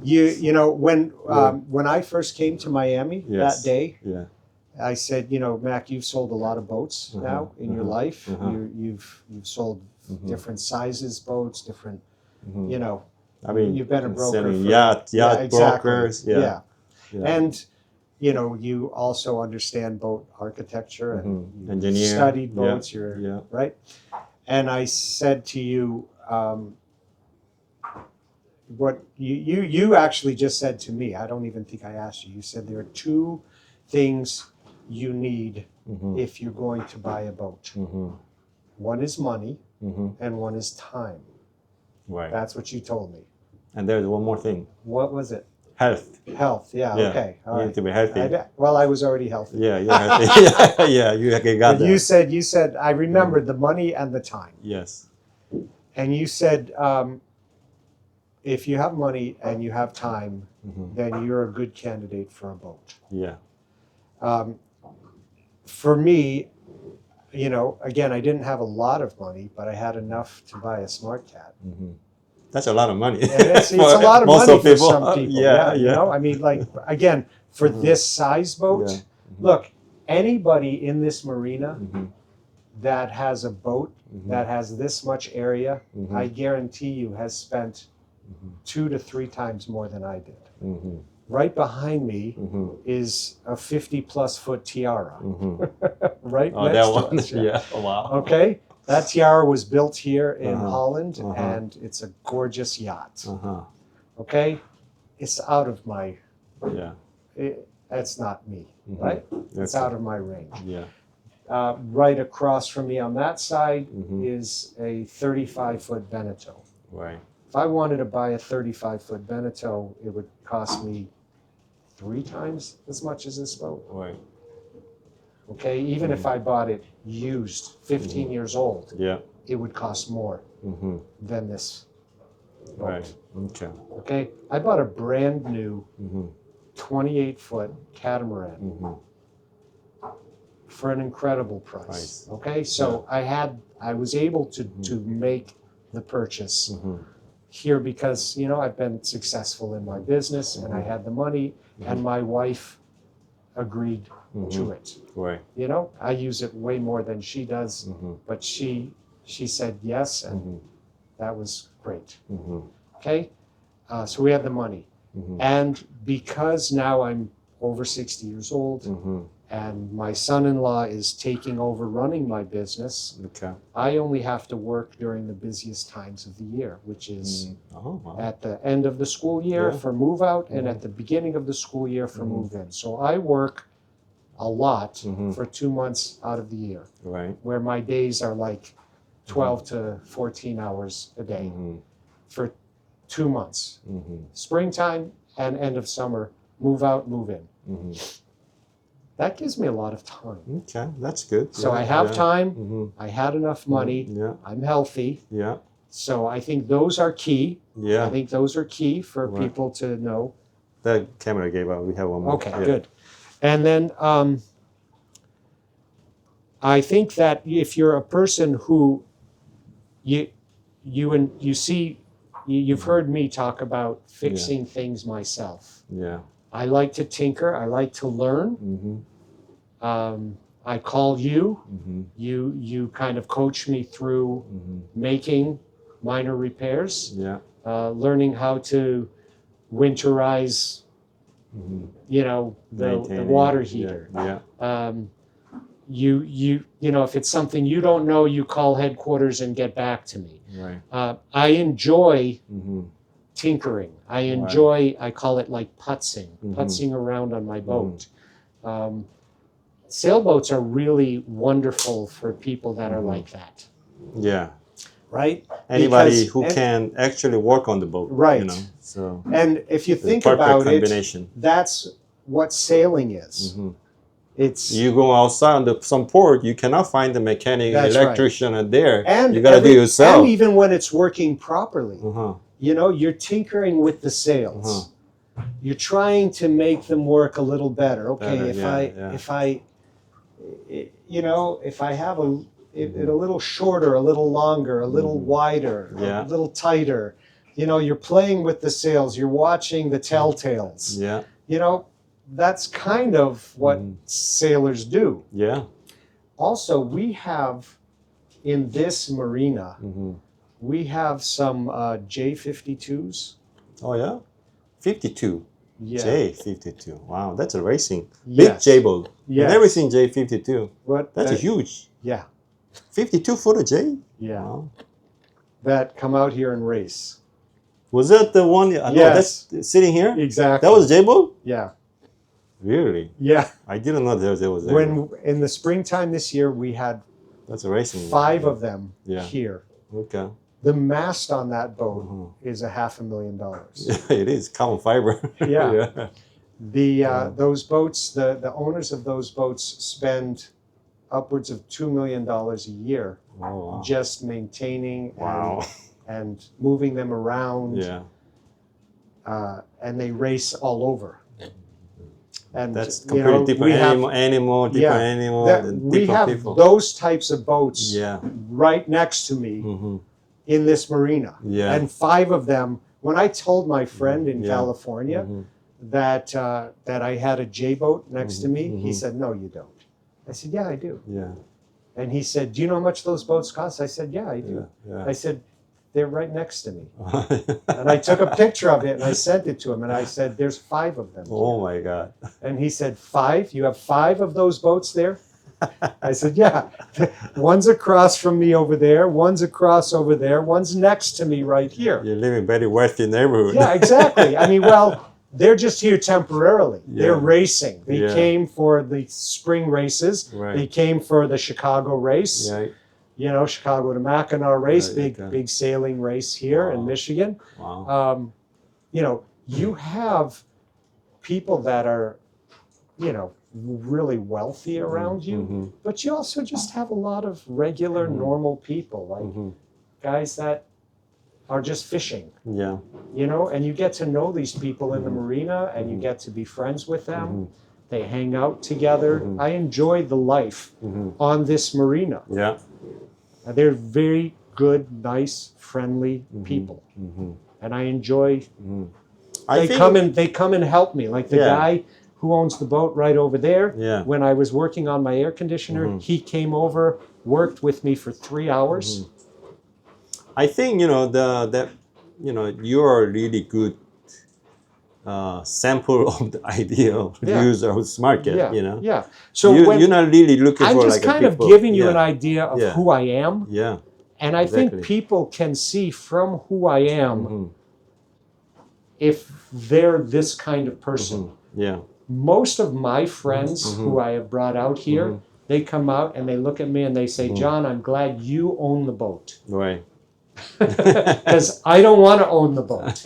You know, when I first came to Miami that day, Yeah. I said, you know, Mac, you've sold a lot of boats now in your life. You've sold different sizes boats, different, you know. I mean, you've been a broker selling for yacht exactly. brokers. Yeah. And you know, you also understand boat architecture and you Engineer. studied boats. Yeah. You're right. And I said to you, what you actually just said to me. I don't even think I asked you. You said there are 2 things you need if you're going to buy a boat. One is money, and one is time. Right. That's what you told me. And there's one more thing. What was it? Health. Health. Yeah. Okay. All You right. need to be healthy. Well, I was already healthy. Yeah, you're healthy. Yeah, you got But that. you said I remembered the money and the time. Yes. And you said if you have money and you have time, then you're a good candidate for a boat. Yeah. For me, you know, again, I didn't have a lot of money, but I had enough to buy a Smart Cat. That's a lot of money. And it's a lot of money for some people. Yeah, you know, I mean, like, again, for this size boat, look, anybody in this marina that has a boat that has this much area, I guarantee you has spent 2 to 3 times more than I did. Right behind me is a 50+ foot tiara. Right Oh, next that to one. us. Yeah. Oh, wow. Okay. That tiara was built here in Holland, and it's a gorgeous yacht. Okay, it's out of my. Yeah. That's not me, right? It's That's out of my range. Yeah. Right across from me on that side is a 35 foot Veneto. Right. If I wanted to buy a 35-foot Beneteau, it would cost me 3 times as much as this boat. Right. Okay, even if I bought it used, 15 years old, Yeah. it would cost more than this boat. Right. Okay. Okay, I bought a brand new 28-foot catamaran for an incredible price. Nice. Okay, so I was able to make the purchase here because, you know, I've been successful in my business and I had the money and my wife agreed to it. Right. You know, I use it way more than she does, but she said yes, and that was great. Okay, so we had the money, and because now I'm over 60 years old, and my son-in-law is taking over running my business. Okay. I only have to work during the busiest times of the year, which is wow. at the end of the school year Yeah. for move out and at the beginning of the school year for move in. So I work a lot for 2 months out of the year, Right. where my days are like 12 to 14 hours a day for 2 months. Springtime and end of summer, move out, move in. That gives me a lot of time. Okay, that's good. So Yeah, I have yeah. time, I had enough money, Yeah. I'm healthy. Yeah. So I think those are key. Yeah. I think those are key for Right. people to know. That camera gave out. We have one more. Okay, Yeah. good. And then I think that if you're a person who you've heard me talk about fixing things myself. Yeah. I like to tinker. I like to learn. I call you. You kind of coach me through making minor repairs. Yeah. Learning how to winterize, you know, the Maintaining, water yeah, heater. Yeah. You know, if it's something you don't know, you call headquarters and get back to me. Right. I enjoy tinkering. I enjoy, I call it like putzing around on my boat. Sailboats are really wonderful for people that are like that. Yeah. Right? Anybody who can actually work on the boat. Right. You know, so And if you think perfect about combination. it, that's what sailing is. It's you go outside on some port, you cannot find the mechanic, That's electrician are there. and You got to do it yourself. And even when it's working properly, you know, you're tinkering with the sails. You're trying to make them work a little better. Okay, if I you know, if I have it a little shorter, a little longer, a little wider, a little tighter, you know, you're playing with the sails, you're watching the telltales. Yeah. You know, that's kind of what sailors do. Yeah. Also, we have in this marina, we have some J52s. Oh yeah, 52. Yeah. J52. Wow, that's a racing. Yes. Big J boat. Yes. I've never seen J52. What? That's a huge. Yeah. 52-footer J. Yeah. Wow. That come out here and race. Was that the one? No, Yes. that's sitting here. Exactly. That was J boat. Yeah. Really? Yeah. I didn't know there was. When in the springtime this year, we had That's a racing. 5 of them Yeah. here. Okay. The mast on that boat is $500,000. Yeah, it is carbon fiber. Yeah. Those boats, the owners of those boats spend upwards of $2 million a year Oh, wow. just maintaining Wow. and moving them around. Yeah. And they race all over. And That's you know, completely different animal, different animal, we different have people. those types of boats Yeah. right next to me in this marina. Yeah. And 5 of them, when I told my friend in Yeah. California that I had a J boat next to me, he said, "No, you don't." I said, "Yeah, I do." Yeah. And he said, "Do you know how much those boats cost?" I said, "Yeah, I do." Yeah. I said, "They're right next to me." And I took a picture of it and I sent it to him and I said, "There's 5 of them." Oh my God. And he said, 5? You have 5 of those boats there? I said, "Yeah. One's across from me over there, one's across over there, one's next to me right here." You live in very wealthy neighborhood. Yeah, exactly. I mean, well, they're just here temporarily. They're racing. They came for the spring races. Right. They came for the Chicago race. Yeah. you know, Chicago to Mackinac race, Okay. big sailing race here in Wow. Michigan. Wow. You know, you have people that are, you know, really wealthy around you, Mhm. but you also just have a lot of regular, normal people, like Mhm. guys that are just fishing, Yeah. you know, and you get to know these people in the marina and you get to be friends with them. They hang out together. I enjoy the life on this marina. Yeah. They're very good, nice, friendly people. And I enjoy I they come and help me. Like the Yeah. guy who owns the boat right over there, Yeah. when I was working on my air conditioner, he came over, worked with me for 3 hours. I think, you know, that you know, you're a really good sample of the ideal Yeah. user of Smart Cat, Yeah, you know. yeah. So You're not really looking I'm for just like a kind of people. giving you an Yeah. idea of Yeah. who I am, Yeah. and I think Exactly. people can see from who I am if they're this kind of person. Yeah. Most of my friends who I have brought out here, they come out and they look at me and they say, John, I'm glad you own the boat. Right. Because I don't want to own the boat.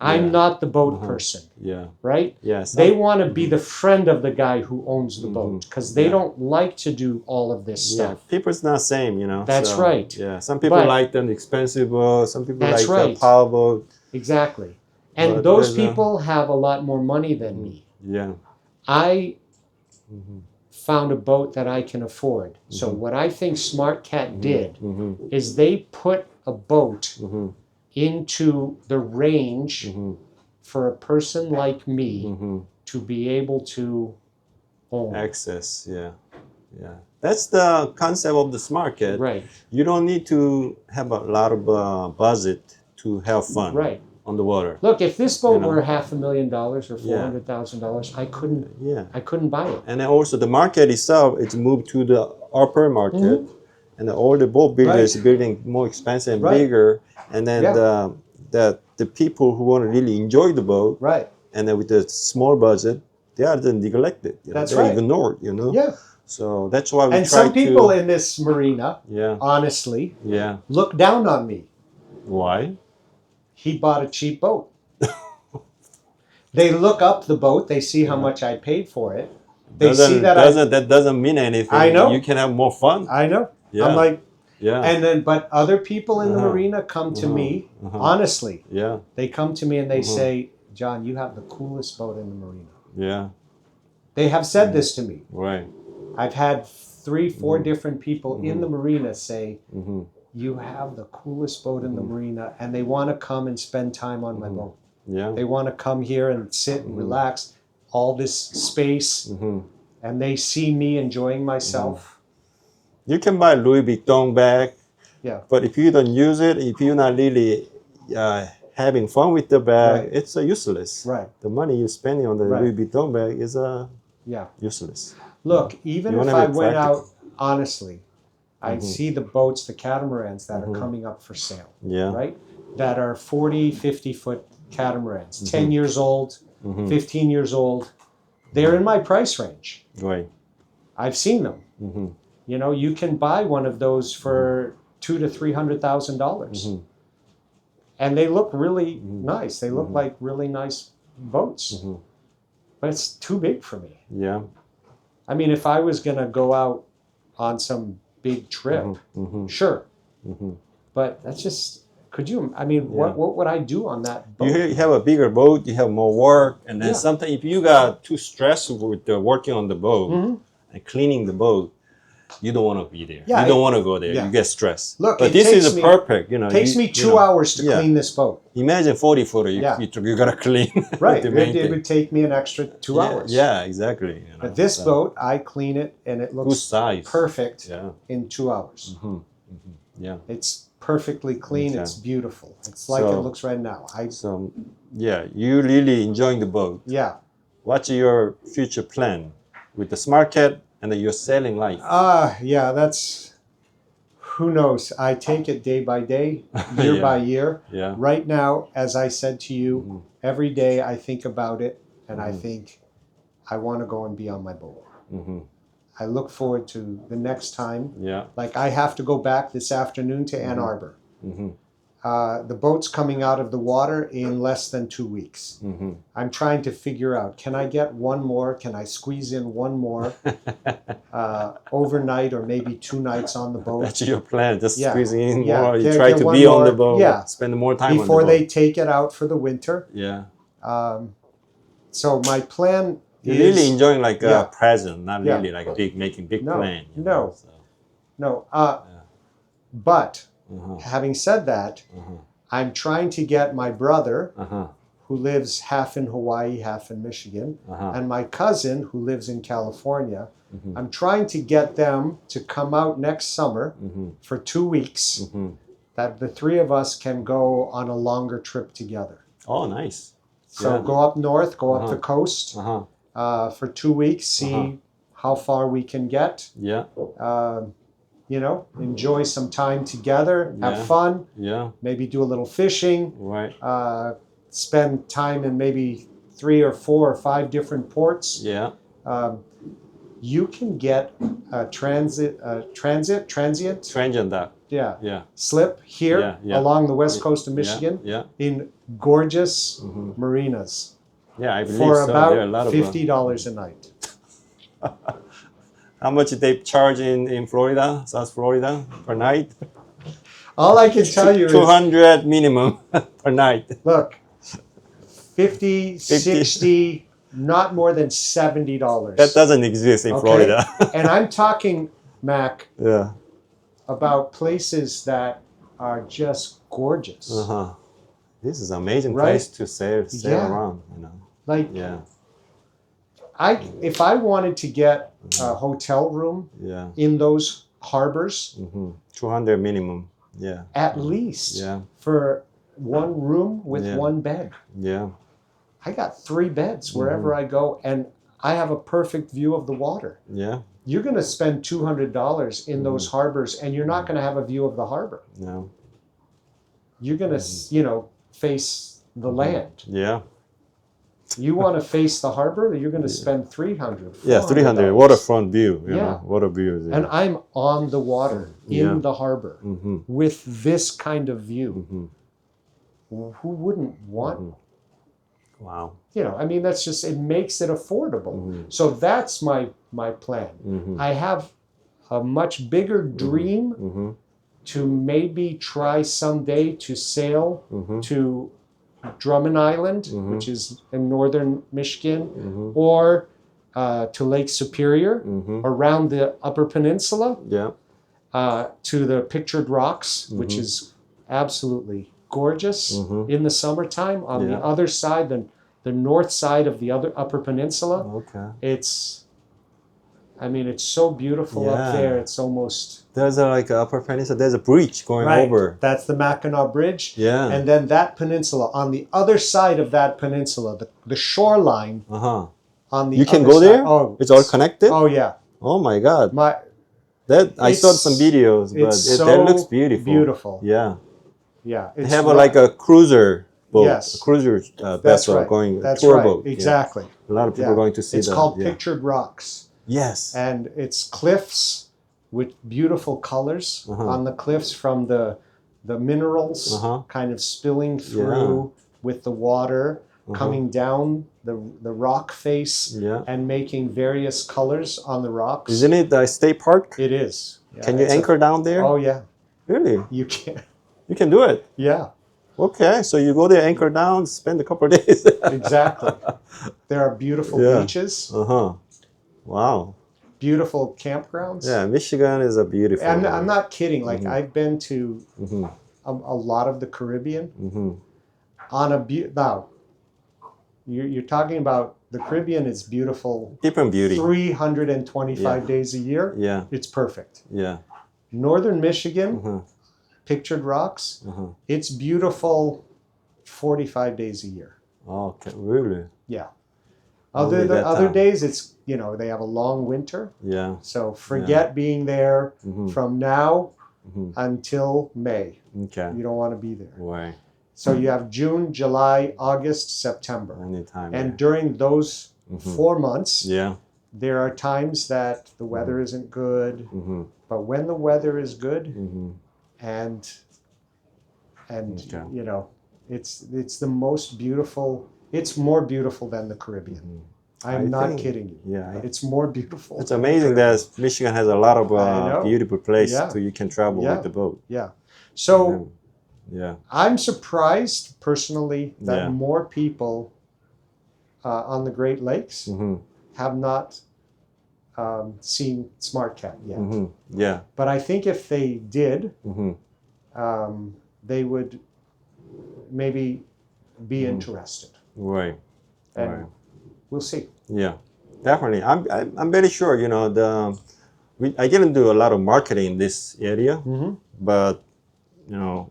I'm Yeah. not the boat person, Yeah. right? Yeah. They want to be the friend of the guy who owns the boat because they Yeah. don't like to do all of this Yeah. stuff. People's not same, you know. That's so, right. Yeah. Some people But- like the expensive boat. Some people That's like right. the power boat. Exactly. And But those there's a- people have a lot more money than me. Yeah. I found a boat that I can afford. So what I think Smart Cat did is they put a boat into the range for a person like me to be able to own. Access. Yeah. Yeah. That's the concept of the Smart Cat. Right. You don't need to have a lot of budget to have fun Right. on the water. Look, if this boat You know. were $500,000 or $400,000, I couldn't buy it. And then also the market itself, it's moved to the upper market, and all the boat builders building more expensive and bigger, and then the people who want to really enjoy the boat, Right. and then with the small budget, they are then neglected. You know, That's they're right. ignored. You know. Yeah. So that's why we And try some people to. in this marina, Yeah. honestly, Yeah. look down on me. Why? He bought a cheap boat. They look up the boat. They see how much I paid for it. They see that that doesn't mean anything. I know. You can have more fun. I know. Yeah. I'm like, Yeah. and then, but other people in the marina come to me, honestly, Yeah. they come to me and they say, John, you have the coolest boat in the marina. Yeah. They have said this to me. Right. I've had 3, 4 different people in the marina say, you have the coolest boat in the marina, and they want to come and spend time on my boat. Yeah. They want to come here and sit and relax, all this space, and they see me enjoying myself. You can buy Louis Vuitton bag, Yeah. but if you don't use it, if you're not really having fun with the bag, Right. it's useless. Right. The money you're spending on the Right. Louis Vuitton bag is Yeah. useless. Look, even You if wanna I be went practical. out, honestly, I see the boats, the catamarans that are coming up for sale, Yeah. right? That are 40, 50-foot catamarans, 10 years old, 15 years old. They're in my price range. Right. I've seen them. You know, you can buy one of those for $200,000 to $300,000, and they look really nice. They look like really nice boats, but it's too big for me. Yeah. I mean, if I was gonna go out on some big trip, sure, but that's just. Could you? I mean, what would I do on that boat? You have a bigger boat, you have more work, and then Yeah. sometimes if you got too stressed with working on the boat and cleaning the boat, you don't want to be there. Yeah, you don't want to go there. yeah. You get stressed. Look, but it this takes is me- perfect. You know, It takes me 2 hours to clean this boat. Imagine 40-footer. Yeah. You gotta clean. Right. the It, main it thing. would take me an extra 2 hours. Yeah, exactly. You know, But this so, boat, I clean it and it good looks size. perfect Yeah. in 2 hours. Yeah. It's perfectly clean. Okay. It's beautiful. It's like So- it looks right now. So, yeah, you really enjoying the boat. Yeah. What's your future plan with the Smart Cat and your sailing life? Yeah, that's, who knows? I take it day by day, year Yeah. by year. Yeah. Right now, as I said to you, every day I think about it and I think, I want to go and be on my boat. I look forward to the next time. Yeah. Like I have to go back this afternoon to Ann Arbor. Mm-hmm. The boat's coming out of the water in less than 2 weeks. Mm-hmm. I'm trying to figure out, can I get one more? Can I squeeze in one more overnight or maybe 2 nights on the boat? That's your plan, just Yeah. squeezing in Yeah. more. You Get- try get to one be on more. the boat, Yeah. spend more time Before on the boat. they take it out for the winter. Yeah. So my plan You're is... really enjoying like Yeah. a present, not Yeah. really like making big No. plan. you No. know, so. No. But Uh-huh. having said that, Uh-huh. I'm trying to get my brother, Uh-huh. who lives half in Hawaii, half in Michigan, Uh-huh. and my cousin, who lives in California. Mhm. I'm trying to get them to come out next summer Mhm. for 2 weeks, Mhm. that the 3 of us can go on a longer trip together. Oh, nice. So Yeah. go up north, go up Uh-huh. the coast Uh-huh. for 2 weeks, see Uh-huh. how far we can get. Yeah. Enjoy some time together, have Yeah. fun, Yeah. maybe do a little fishing, Right. spend time in maybe 3 or 4 or 5 different ports. Yeah. You can get a transient, Transient that. yeah, Yeah. slip here Yeah, yeah. along the west coast of Michigan Yeah. in gorgeous Mm-hmm. marinas Yeah, I believe for so. There are a about lot of $50 a night. How much they charge in Florida, South Florida, per night? All I can tell you is, 200 minimum per night. look, 50, 60, not more than $70. That doesn't exist in Okay. Florida. And I'm talking, Mac, Yeah. about places that are just gorgeous. Uh-huh. This is an amazing Right? place to sail Yeah. around, you know. Like, Yeah. if I wanted to get a hotel room Yeah. in those harbors, Mm-hmm. 200 minimum. Yeah. at least Yeah. for one room with Yeah. one bed. Yeah. I got 3 beds wherever I go, and I have a perfect view of the water. Yeah. You're going to spend $200 in those harbors, and you're not going to have a view of the harbor. No. You're going to, face the land. Yeah. You want to face the harbor, you're going to spend $300. Yeah, 300 $400. waterfront view. You Yeah. know, water view. Yeah. And I'm on the water in Yeah. the harbor Mm-hmm. with this kind of view. Mm-hmm. Who wouldn't want? Wow. That's just, it makes it affordable. Mm-hmm. So that's my plan. Mm-hmm. I have a much bigger dream Mm-hmm. to maybe try someday to sail Mm-hmm. to Drummond Island, Mhm. which is in northern Michigan, Mm-hmm. or to Lake Superior, Mm-hmm. around the Upper Peninsula, Yeah. to the Pictured Rocks, which is absolutely gorgeous Mhm. in the summertime. On the Yeah. other side, the north side of the other Upper Peninsula, Okay. it's so beautiful Yeah. up there. It's almost There's like a Upper Peninsula. There's a bridge going over. That's the Mackinac Bridge. Yeah. And then that peninsula, on the other side of that peninsula, the shoreline Uh-huh. on the You can other go side- there? Oh, It's all connected? Oh yeah. Oh my God. My I saw It's- some videos, but it's that so looks beautiful. beautiful. Yeah. Yeah. They It's have not- like a cruiser boat, Yes. a cruiser that's vessel right. going, That's tour right. boat. Yeah. Exactly. A lot of people Yeah. are going to see It's that. called yeah. Pictured Rocks. Yes. And it's cliffs with beautiful colors Uh-huh. on the cliffs from the minerals Uh-huh. kind of spilling through with the water coming down the rock face Yeah. and making various colors on the rocks. Isn't it a state park? It is. Yeah, Can you it's anchor down there? Oh yeah, Really? you can. You can do it. Yeah, Okay, so you go there, anchor down, spend a couple of days. exactly. There are beautiful Yeah. beaches, Uh-huh. Wow. beautiful campgrounds. Yeah, Michigan is a beautiful. I'm not kidding. Like I've been to Mm-hmm. a lot of the Caribbean Mm-hmm. on a now. You're talking about the Caribbean is beautiful Different beauty. 325 Yeah. days a year. Yeah. It's perfect. Yeah. Northern Michigan, Uh-huh. Pictured Rocks, Uh-huh. it's beautiful 45 days a year. Okay, really? Yeah. Only Other that other time. days, it's they have a long winter. Yeah. So forget being there Mhm. from now Mhm. until May. Okay. You don't want to be there. Right. So you have June, July, August, September. Anytime. And during those Mhm. 4 months, yeah. there are times that the weather isn't good, but when the weather is good, and Okay. you know, it's the most beautiful. It's more beautiful than the Caribbean. I'm not kidding you. Yeah, It's more beautiful. it's amazing that Michigan has a lot I of know. beautiful places Yeah. to you can travel Yeah. with the boat. Yeah. So Yeah. I'm surprised personally that Yeah. more people on the Great Lakes have not seen Smart Cat yet. Yeah. But I think if they did, they would maybe be interested. Right. And Right. we'll see. Yeah. Definitely. I'm very sure. You know, I didn't do a lot of marketing in this area, but you know,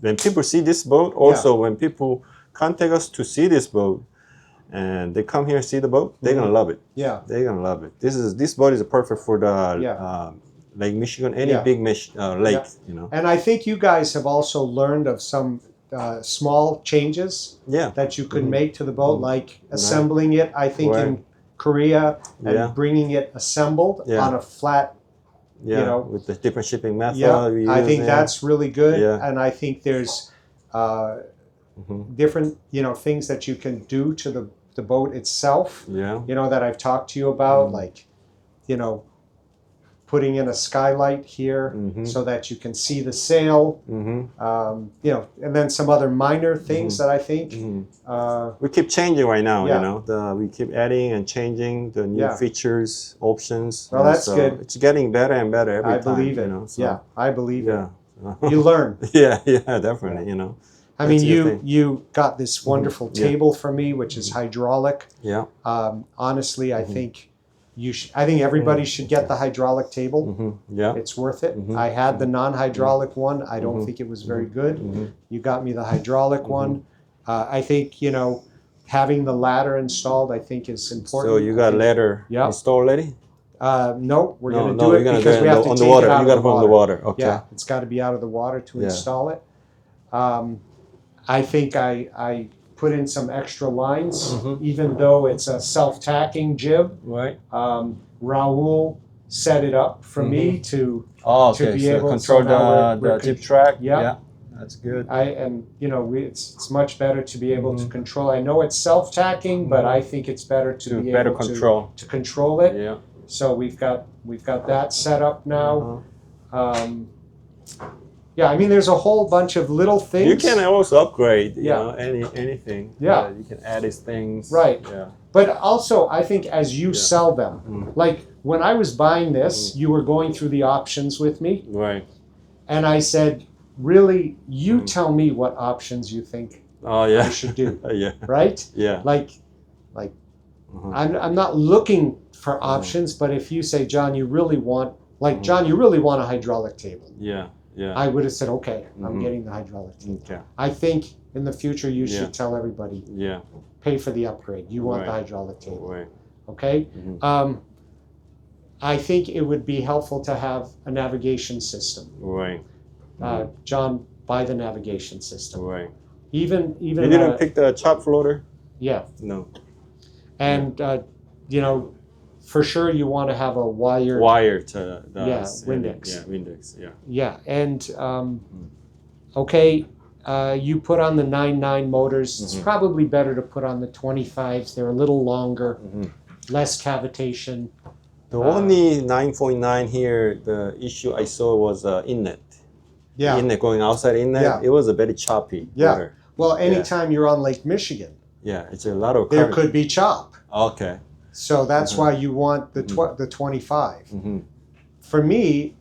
when people see this boat, also when people contact us to see this boat, and they come here and see the boat, they're gonna love it. Yeah. They're gonna love it. This boat is perfect for the Lake Michigan, any big lake. You know. And I think you guys have also learned of some small changes that you could make to the boat, like assembling it. I think in Korea and bringing it assembled on a flat. Yeah, you know, with the different shipping method. Yeah, I think that's really good. Yeah. And I think there's different, things that you can do to the boat itself. Yeah. That I've talked to you about, like, putting in a skylight here so that you can see the sail. And then some other minor things that I think. We keep changing right now. Yeah. You know, we keep adding and changing the new features, options. Well, that's good. It's getting better and better every time. I believe it. You know, so, yeah, I believe it. You learn. Yeah, definitely. You know. I mean, you got this wonderful table for me, which is hydraulic. Yeah. Honestly, I think I think everybody should get the hydraulic table. Yeah. It's worth it. I had the non-hydraulic one. I don't think it was very good. You got me the hydraulic one. I think, having the ladder installed, I think is important. So you got ladder installed already? No, we're going to do it because we have to take water. it out You got to of put the on the water. Okay. Yeah, it's got to be out of the water to install it. I think I put in some extra lines, even though it's a self-tacking jib. Right. Raul set it up for me to be able to control the jib track. Yeah, that's good. It's much better to be able to control. I know it's self-tacking, but I think it's better to be able to control it. Yeah. So we've got that set up now. I mean, there's a whole bunch of little things. You can also upgrade, anything. Yeah. You can add these things. Right. Yeah. But also, I think as you sell them, like when I was buying this, you were going through the options with me. Right. And I said, really, you tell me what options you think I should do. Yeah. Right? Yeah. Like I'm not looking for options, but if you say, John, you really want a hydraulic table. Yeah. Yeah. I would have said, okay, I'm getting the hydraulic table. Okay. I think in the future you should tell everybody, pay for the upgrade. You want the hydraulic table. Right. Okay? I think it would be helpful to have a navigation system. Right. John, buy the navigation system. Right. Even you didn't pick the chop floater? Yeah. No. And for sure you want to have a wire to the Windex. Yeah, Windex. Yeah. Yeah, and you put on the 9.9 motors. It's probably better to put on the 25s. They're a little longer, less cavitation. The only 9.9 here, the issue I saw was inlet. Yeah. Inlet going outside inlet. Yeah. It was a very choppy water. Well, anytime you're on Lake Michigan, it's a lot of there could be chop. Okay. So that's why you want the 25. For me,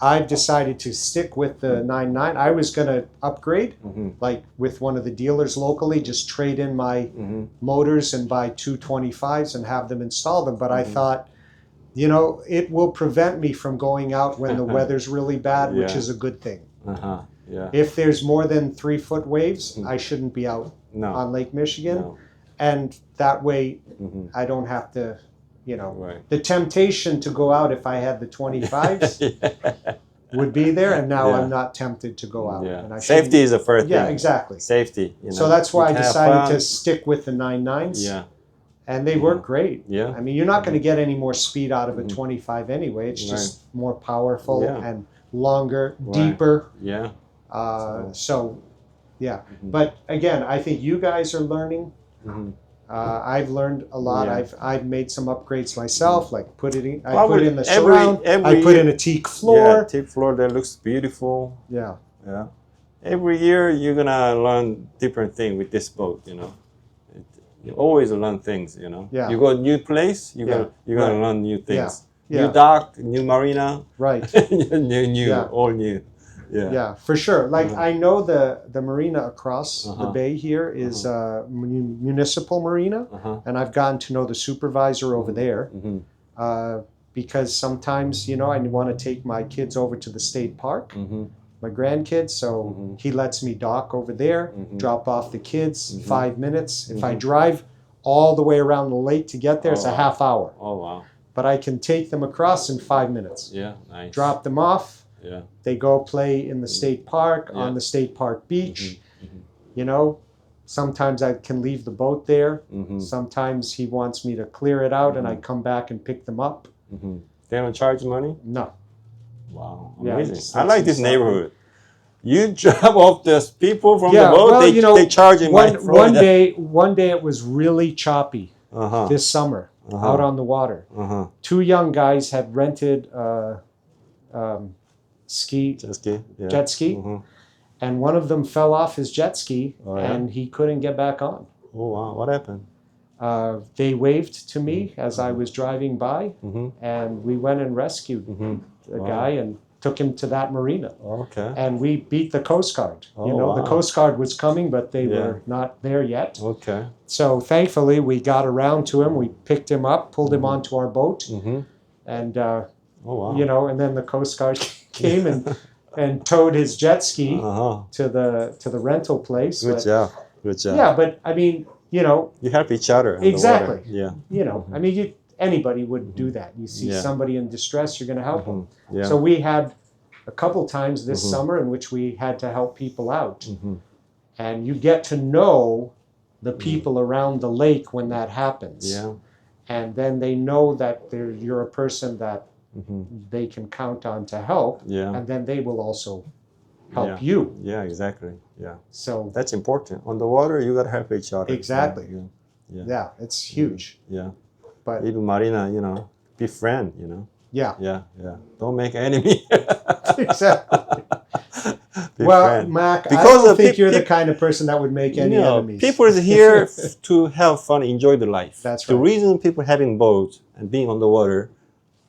I've decided to stick with the 9.9. I was going to upgrade, like with one of the dealers locally, just trade in my motors and buy two 25s and have them install them. But I thought, it will prevent me from going out when the weather's really bad, which is a good thing. Yeah. If there's more than 3-foot waves, I shouldn't be out on Lake Michigan. No. And that way, I don't have to, the temptation to go out if I had the 25s would be there. And now I'm not tempted to go out. Yeah. And Safety is the first thing. Yeah, exactly. Safety. So that's why I decided to stick with the 9.9s. Yeah. and they work great. Yeah. I mean, you're not going to get any more speed out of a 25 anyway. It's just more powerful and longer, deeper. Yeah. So, yeah. But again, I think you guys are learning. I've learned a lot. I've made some upgrades myself, like put in the surround. I put in a teak floor. Yeah, teak floor that looks beautiful. Yeah. Yeah. Every year you're gonna learn different thing with this boat, you know. You always learn things, you know. Yeah. You go new place, you're gonna learn new things. Yeah. New dock, new marina. Right. new, all new. Yeah. Yeah, for sure. Like I know the marina across the bay here is a municipal marina, and I've gotten to know the supervisor over there because sometimes, you know, I want to take my kids over to the state park, my grandkids, so he lets me dock over there, drop off the kids, 5 minutes. If I drive all the way around the lake to get there, it's a half hour. Oh, wow. But I can take them across in 5 minutes. Yeah, nice. Drop them off. Yeah. They go play in the state park, on the state park beach. You know, sometimes I can leave the boat there. Sometimes he wants me to clear it out and I come back and pick them up. They don't charge money? No. Wow, Yeah, amazing. I like this neighborhood. You drop off the people from the boat, well, you know, they charge in my Florida. One day it was really choppy this summer out on the water. 2 young guys had rented jet ski, and one of them fell off his jet ski and he couldn't get back on. Oh wow, what happened? They waved to me as I was driving by, and we went and rescued the guy and took him to that marina. Okay. And we beat the Coast Guard. You know, the Coast Guard was coming, but they were not there yet. Okay. So thankfully, we got around to him. We picked him up, pulled him onto our boat, and you know, and then the Coast Guard came and towed his jet ski to the rental place. Good job. Good job. Yeah, but I mean, you know, you help each other. Exactly. Yeah. You know, I mean, anybody would do that. You see somebody in distress, you're going to help them. Yeah. So we had a couple times this summer in which we had to help people out, and you get to know the people around the lake when that happens. Yeah. And then they know that you're a person that they can count on to help, and then they will also help you. Yeah, exactly. Yeah. So that's important. On the water, you gotta help each other. Exactly. Yeah, it's huge. Yeah. But even marina, you know, be friend, you know. Yeah. Yeah. Don't make enemy. Exactly. Well, friend. Mac, because I don't think you're the kind of person that would make any enemies. People is here to have fun, enjoy the life. That's right. The reason people having boats and being on the water,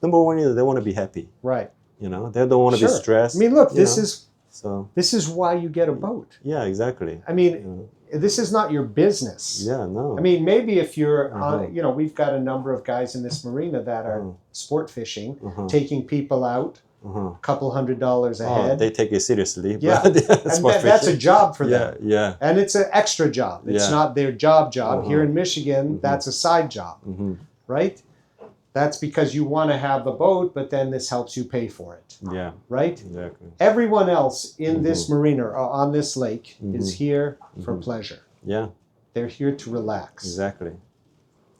number one is they want to be happy. Right. You know, they don't want to be stressed. I mean, look, this is why you get a boat. Yeah, exactly. I mean, this is not your business. Yeah, no. I mean, maybe if you're, you know, we've got a number of guys in this marina that are sport fishing, taking people out, a couple $100 a head. They take it seriously. Yeah, and that's a job for them. Yeah. And it's an extra job. It's not their job. Here in Michigan, that's a side job, right? That's because you want to have a boat, but then this helps you pay for it. Yeah. Right? Exactly. Everyone else in this marina or on this lake is here for pleasure. Yeah. They're here to relax. Exactly.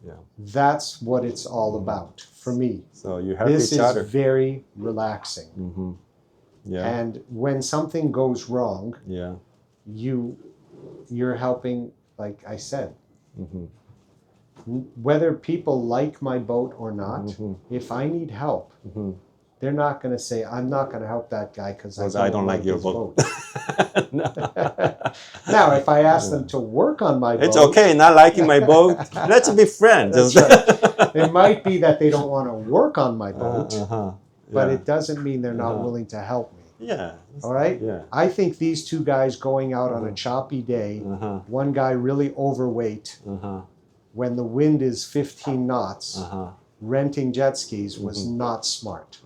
Yeah. That's what it's all about for me. So you help each other. This is very relaxing. Yeah. And when something goes wrong, you're helping, like I said. Whether people like my boat or not, if I need help, they're not going to say, I'm not going to help that guy because I don't like your boat. Now, if I ask them to work on my boat... It's okay, not liking my boat. Let's be friends. Right. It might be that they don't want to work on my boat, but it doesn't mean they're not willing to help me. Yeah. All right? Yeah. I think these two guys going out on a choppy day, one guy really overweight, when the wind is 15 knots, renting jet skis was not smart.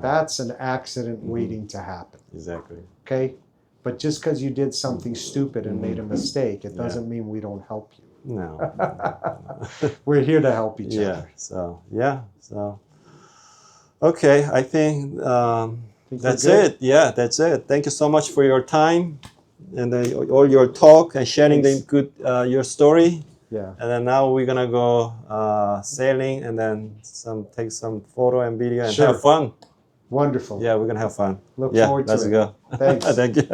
That's an accident waiting to happen. Exactly. Okay? But just because you did something stupid and made a mistake, it doesn't mean we don't help you. No. We're here to help each other. So, okay, I think that's it. Yeah, that's it. Thank you so much for your time and all your talk and sharing your story. Yeah. And then now we're gonna go sailing, and then take some photo and video and Sure. have fun. Wonderful. Yeah, we're gonna have fun. Look Yeah, forward to let's it. go. Thanks. Thank you.